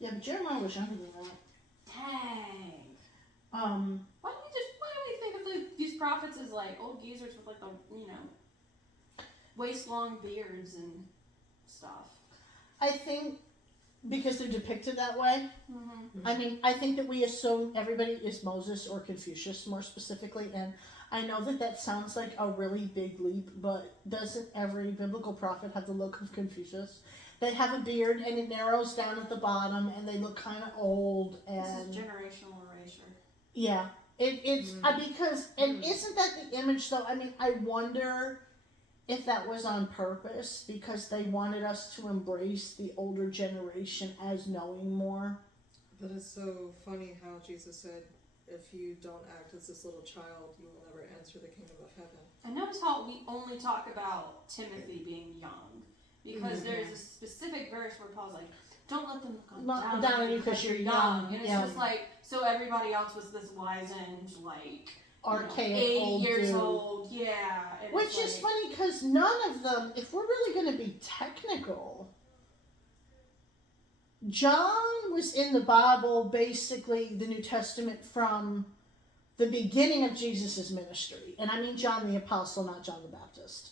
Yeah, but Jeremiah was younger than that. Dang. Um, Why do we think of these prophets as like old geezers with like the, waist long beards and stuff? I think because they're depicted that way. Mm-hmm. I mean, I think that we assume everybody is Moses or Confucius more specifically, and I know that sounds like a really big leap, but doesn't every biblical prophet have the look of Confucius? They have a beard and it narrows down at the bottom, and they look kind of old. And This is generational erasure. yeah, it's because isn't that the image though? I mean, I wonder if that was on purpose because they wanted us to embrace the older generation as knowing more. But it's so funny how Jesus said, if you don't act as this little child, you will never enter the kingdom of heaven. And notice how we only talk about Timothy being young. Because there's a specific verse where Paul's like, don't let them look down on you because you're young. And it's just like, so everybody else was this wizened, like, Archaic 80 old years dude. old. Yeah. And Which is funny because none of them, if we're really going to be technical, John was in the Bible, basically the New Testament, from the beginning of Jesus' ministry. And I mean John the Apostle, not John the Baptist.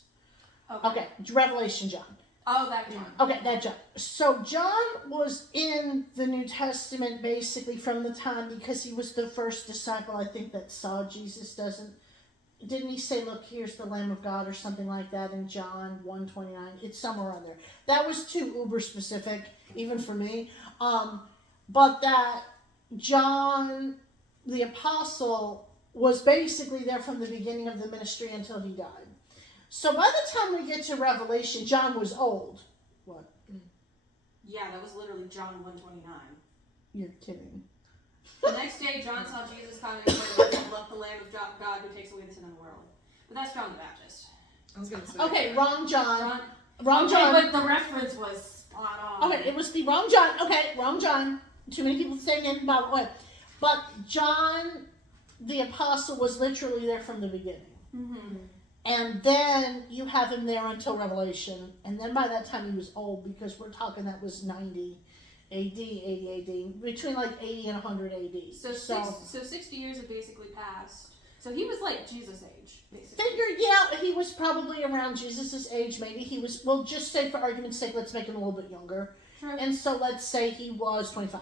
Okay, Revelation John. Oh, that John. Okay, that John. So John was in the New Testament basically from the time, because he was the first disciple, I think, that saw Jesus. Didn't he say, look, here's the Lamb of God or something like that in John 1:29? It's somewhere on there. That was too uber specific, even for me. But that John the Apostle was basically there from the beginning of the ministry until he died. So by the time we get to Revelation, John was old. What? Yeah, that was literally John 1:29. You're kidding. The next day, John saw Jesus coming and said, "Love the Lamb of God who takes away the sin of the world." But that's John the Baptist. I was going to say. Okay, wrong John. Wrong Okay, John. But the reference was spot on. Okay, it was the wrong John. Okay, wrong John. Too many people saying it about what. But John the Apostle was literally there from the beginning. Mm-hmm. And then you have him there until Revelation. And then by that time he was old, because we're talking that was 90 AD, 80 AD. Between like 80 and 100 AD. So 60 years have basically passed. So he was like Jesus' age, basically. Figured, yeah, he was probably around Jesus' age. Maybe he was, well, just say for argument's sake, let's make him a little bit younger. True. And so let's say he was 25.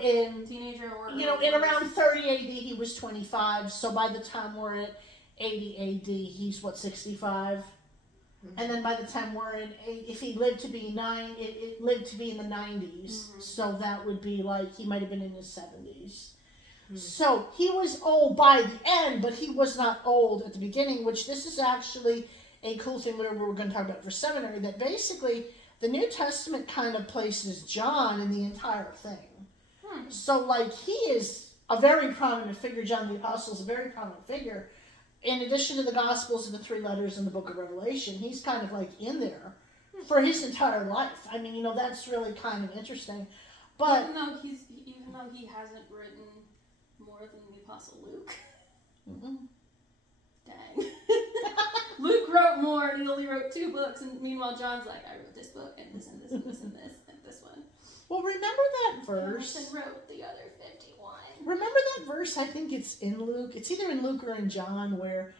In, Teenager or... in around 30 AD, he was 25. So by the time we're at 80 AD, he's what, 65? Mm-hmm. And then by the time we're in, if he lived to be it lived to be in the 90s. Mm-hmm. So that would be like, he might have been in his 70s. Mm-hmm. So he was old by the end, but he was not old at the beginning, which this is actually a cool thing, whatever we're going to talk about for seminary, that basically the New Testament kind of places John in the entire thing. So, like, he is a very prominent figure. John the Apostle is a very prominent figure. In addition to the Gospels and the 3 letters in the book of Revelation, he's kind of, like, in there for his entire life. I mean, that's really kind of interesting. But even though he hasn't written more than the Apostle Luke. Mm-mm. Dang. Luke wrote more, and he only wrote 2 books, and meanwhile John's like, I wrote this book, and this, and this, and this, and this, and this one. Well, remember that verse? And wrote the other 51. Remember that verse? I think it's in Luke. It's either in Luke or in John, where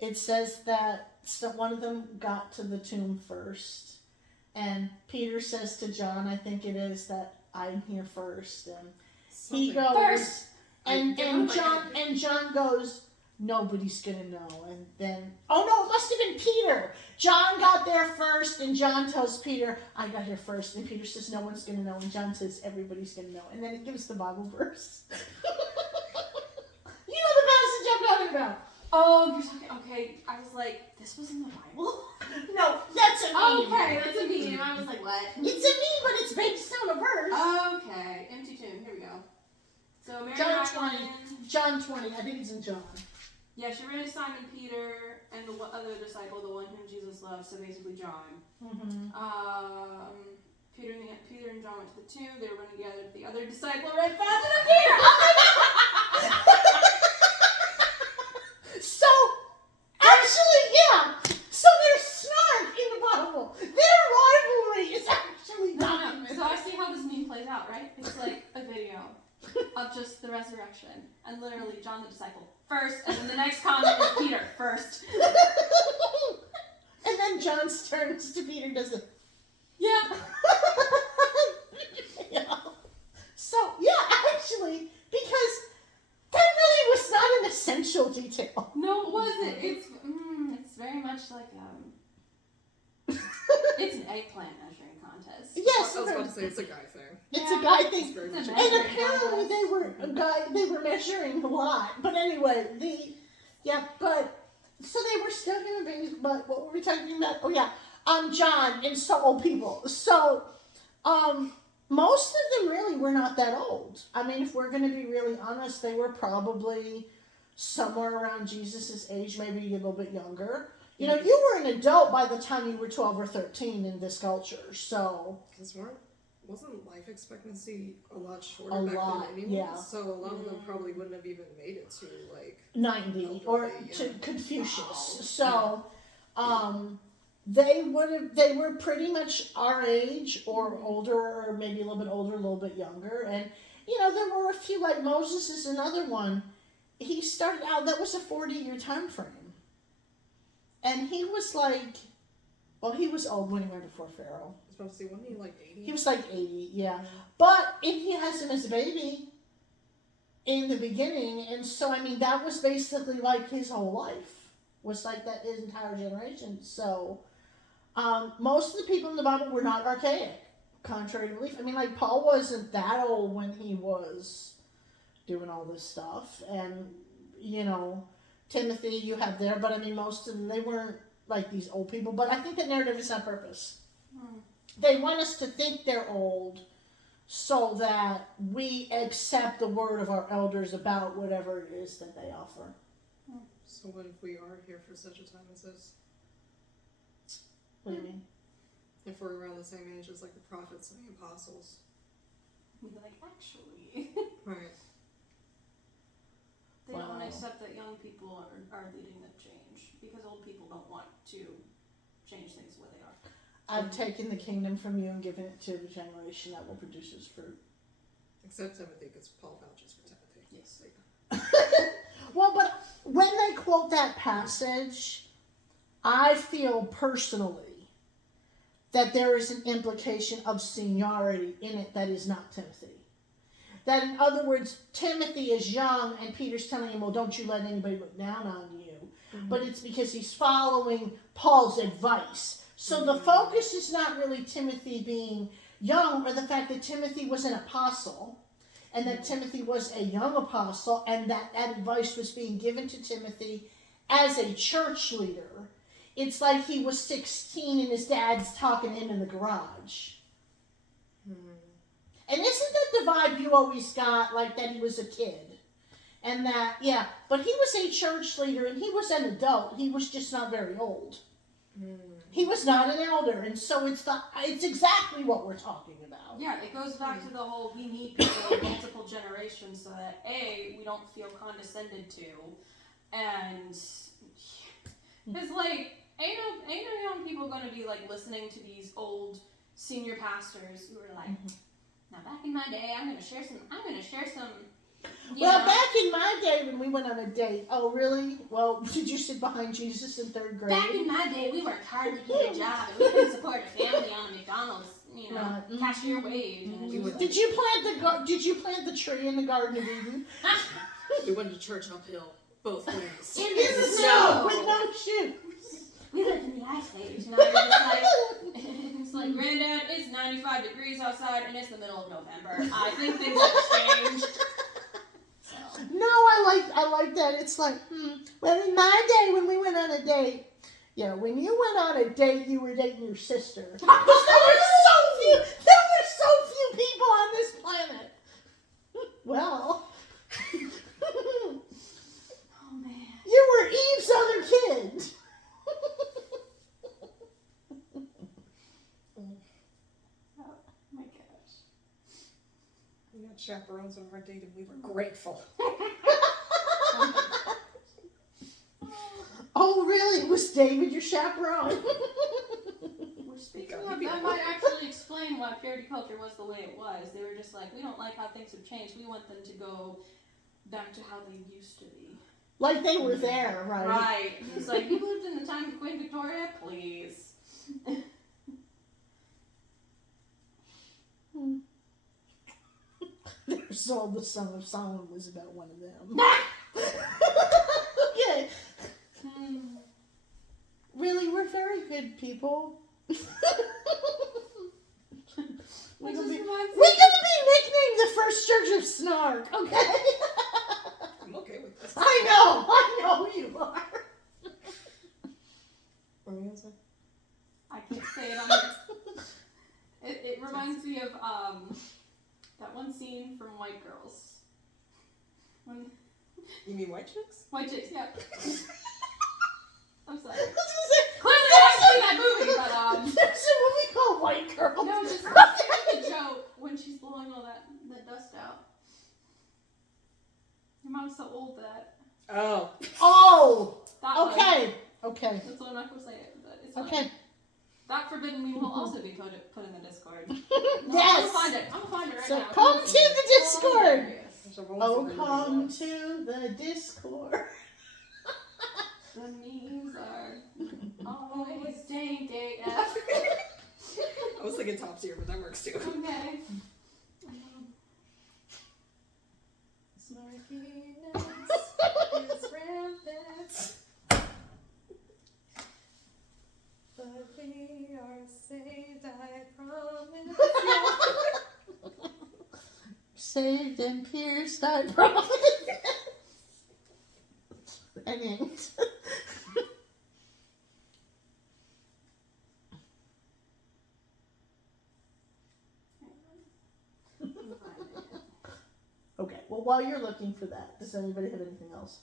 it says that one of them got to the tomb first. And Peter says to John, I think it is, that I'm here first. And he goes, first. And John goes, nobody's going to know. And then, oh no, it must have been Peter. John got there first, and John tells Peter, I got here first. And Peter says, no one's going to know. And John says, everybody's going to know. And then it gives the Bible verse. You know the passage I'm talking about. Oh, you're talking, okay. I was like, this was in the Bible? No, that's a meme. Okay, that's a meme. what? It's a meme, but it's based on a verse. Okay, empty tomb. Here we go. So Mary John Magdalene. 20. John 20. I think it's in John. Yeah, she ran to Simon Peter and the other disciple, the one whom Jesus loved. So basically John. Mm-hmm. Peter and John went to the tomb. They were running together. The other disciple ran faster than Peter. So, actually, yeah. So there's snark in the Bible. Their rivalry is actually No. documented. So I see how this meme plays out, right? It's like a video of just the resurrection, and literally John the disciple first, and then the next comment is Peter first. And then John turns to Peter and does it. Yeah. Yeah. So, yeah, actually, because that really was not an essential detail. No, it wasn't. It's very much like it's an eggplant measuring contest. Yes, I was about to say it's a guy thing. it's Yeah. a guy thing. It's very It's much a a And measuring apparently contest. they were measuring a lot. But anyway, so they were still human beings, but what were we talking about? Oh yeah, John and so old people. So, most of them really were not that old. I mean, if we're going to be really honest, they were probably somewhere around Jesus' age, maybe a little bit younger. You know, you were an adult by the time you were 12 or 13 in this culture, so... Because wasn't life expectancy a lot shorter A back lot, then anyway? yeah. So a lot of them probably wouldn't have even made it to, like... 90 or Elderly, to yeah. Confucius. So, they were pretty much our age or older, or maybe a little bit older, a little bit younger. And, you know, there were a few, like Moses is another one. He started out, that was a 40-year time frame. And he was like, well, he was old when he went before Pharaoh. I was about to say, wasn't he like 80? He was like 80, yeah. But if he has him as a baby in the beginning, and so, I mean, that was basically like his whole life. Was like that his entire generation. So, most of the people in the Bible were not archaic, contrary to belief. I mean, like, Paul wasn't that old when he was doing all this stuff. And, you know, Timothy you have there, but I mean, most of them, they weren't like these old people. But I think the narrative is on purpose. They want us to think they're old so that we accept the word of our elders about whatever it is that they offer. So what if we are here for such a time as this? What do you mean? If we're around the same age as like the prophets and the apostles. Like, actually. Right. They don't want to Wow. accept that young people are leading the change because old people don't want to change things the way they are. I've taken the kingdom from you and given it to the generation that will produce its fruit. Except Timothy, because Paul vouches for Timothy. Yes. Well, but when they quote that passage, I feel personally that there is an implication of seniority in it that is not Timothy. That, in other words, Timothy is young and Peter's telling him, well, don't you let anybody look down on you. Mm-hmm. But it's because he's following Paul's advice. So the focus is not really Timothy being young, or the fact that Timothy was an apostle, and that Timothy was a young apostle, and that advice was being given to Timothy as a church leader. It's like he was 16 and his dad's talking to him in the garage. And isn't that the vibe you always got, like that he was a kid? And that, yeah, but he was a church leader and he was an adult. He was just not very old. He was not an elder, and so it's exactly what we're talking about. Yeah, it goes back to the whole we need people of multiple generations so that A, we don't feel condescended to, and because like ain't no young people gonna be like listening to these old senior pastors who are like, now back in my day, I'm gonna share some. You Well, know, back in my day when we went on a date, oh really? Well, did you sit behind Jesus in 3rd grade? back in my day, we worked hard to get a job, and we couldn't support a family on a McDonald's, you know, Right. cashier wage. And it's just Did you plant the tree in the Garden of Eden? We went to church uphill, both ways. in In the the snow. snow with no shoes. We lived in the ice age. Now you're just like, it's like, Granddad, it's 95 degrees outside, and it's the middle of November. I think things have changed. So. No, I like that. It's like, well, in my day when we went on a date, when you went on a date, you were dating your sister. Because they were so so few people on this planet. Well, Oh man. you were Eve's other kid. Oh my gosh. We got chaperones on our date and we were grateful. Oh, really? Was David your chaperone? Well, speaking of, that might actually explain why purity culture was the way it was. They were just like, we don't like how things have changed. We want them to go back to how they used to be. Like they were there, right? Right. It's like, you lived in the time of Queen Victoria? Please. There's all the Song of Solomon was about one of them. Okay. Really, we're very good people. Which We're is gonna be reminds me. nicknamed the First Church of Snark, okay? I'm okay with this. I know you are. What were you gonna say? I can't say it on here. It reminds me of that one scene from White Girls. When You mean white chicks? White Chicks, yeah. I'm sorry. I was gonna say, Clearly I haven't seen that movie, but there's a movie called White Girl. no, just make a joke when she's blowing all that dust out. Your mom's so old that Oh. Oh, that one. okay. That's what I'm not gonna say it, but it's fine. Okay. That forbidden meme will also be put in the Discord. Yes. I'm gonna find it right So now. come to the Discord. Hilarious. There's a role Oh, for come everybody to the Discord. The memes are always stinking. I was thinking top tier, but that works too. Okay. Snarkiness is rampant. But we are saved, I promise. Saved and pierced, I promise. I didn't. Okay, well, while you're looking for that, does anybody have anything else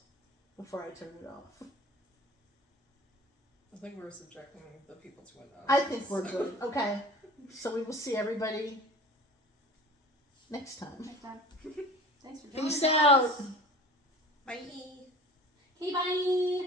before I turn it off? I think we're subjecting the people to enough. I think we're good. Okay, so we will see everybody next time. Next time. Thanks for joining Peace us. out. Bye. Okay, bye.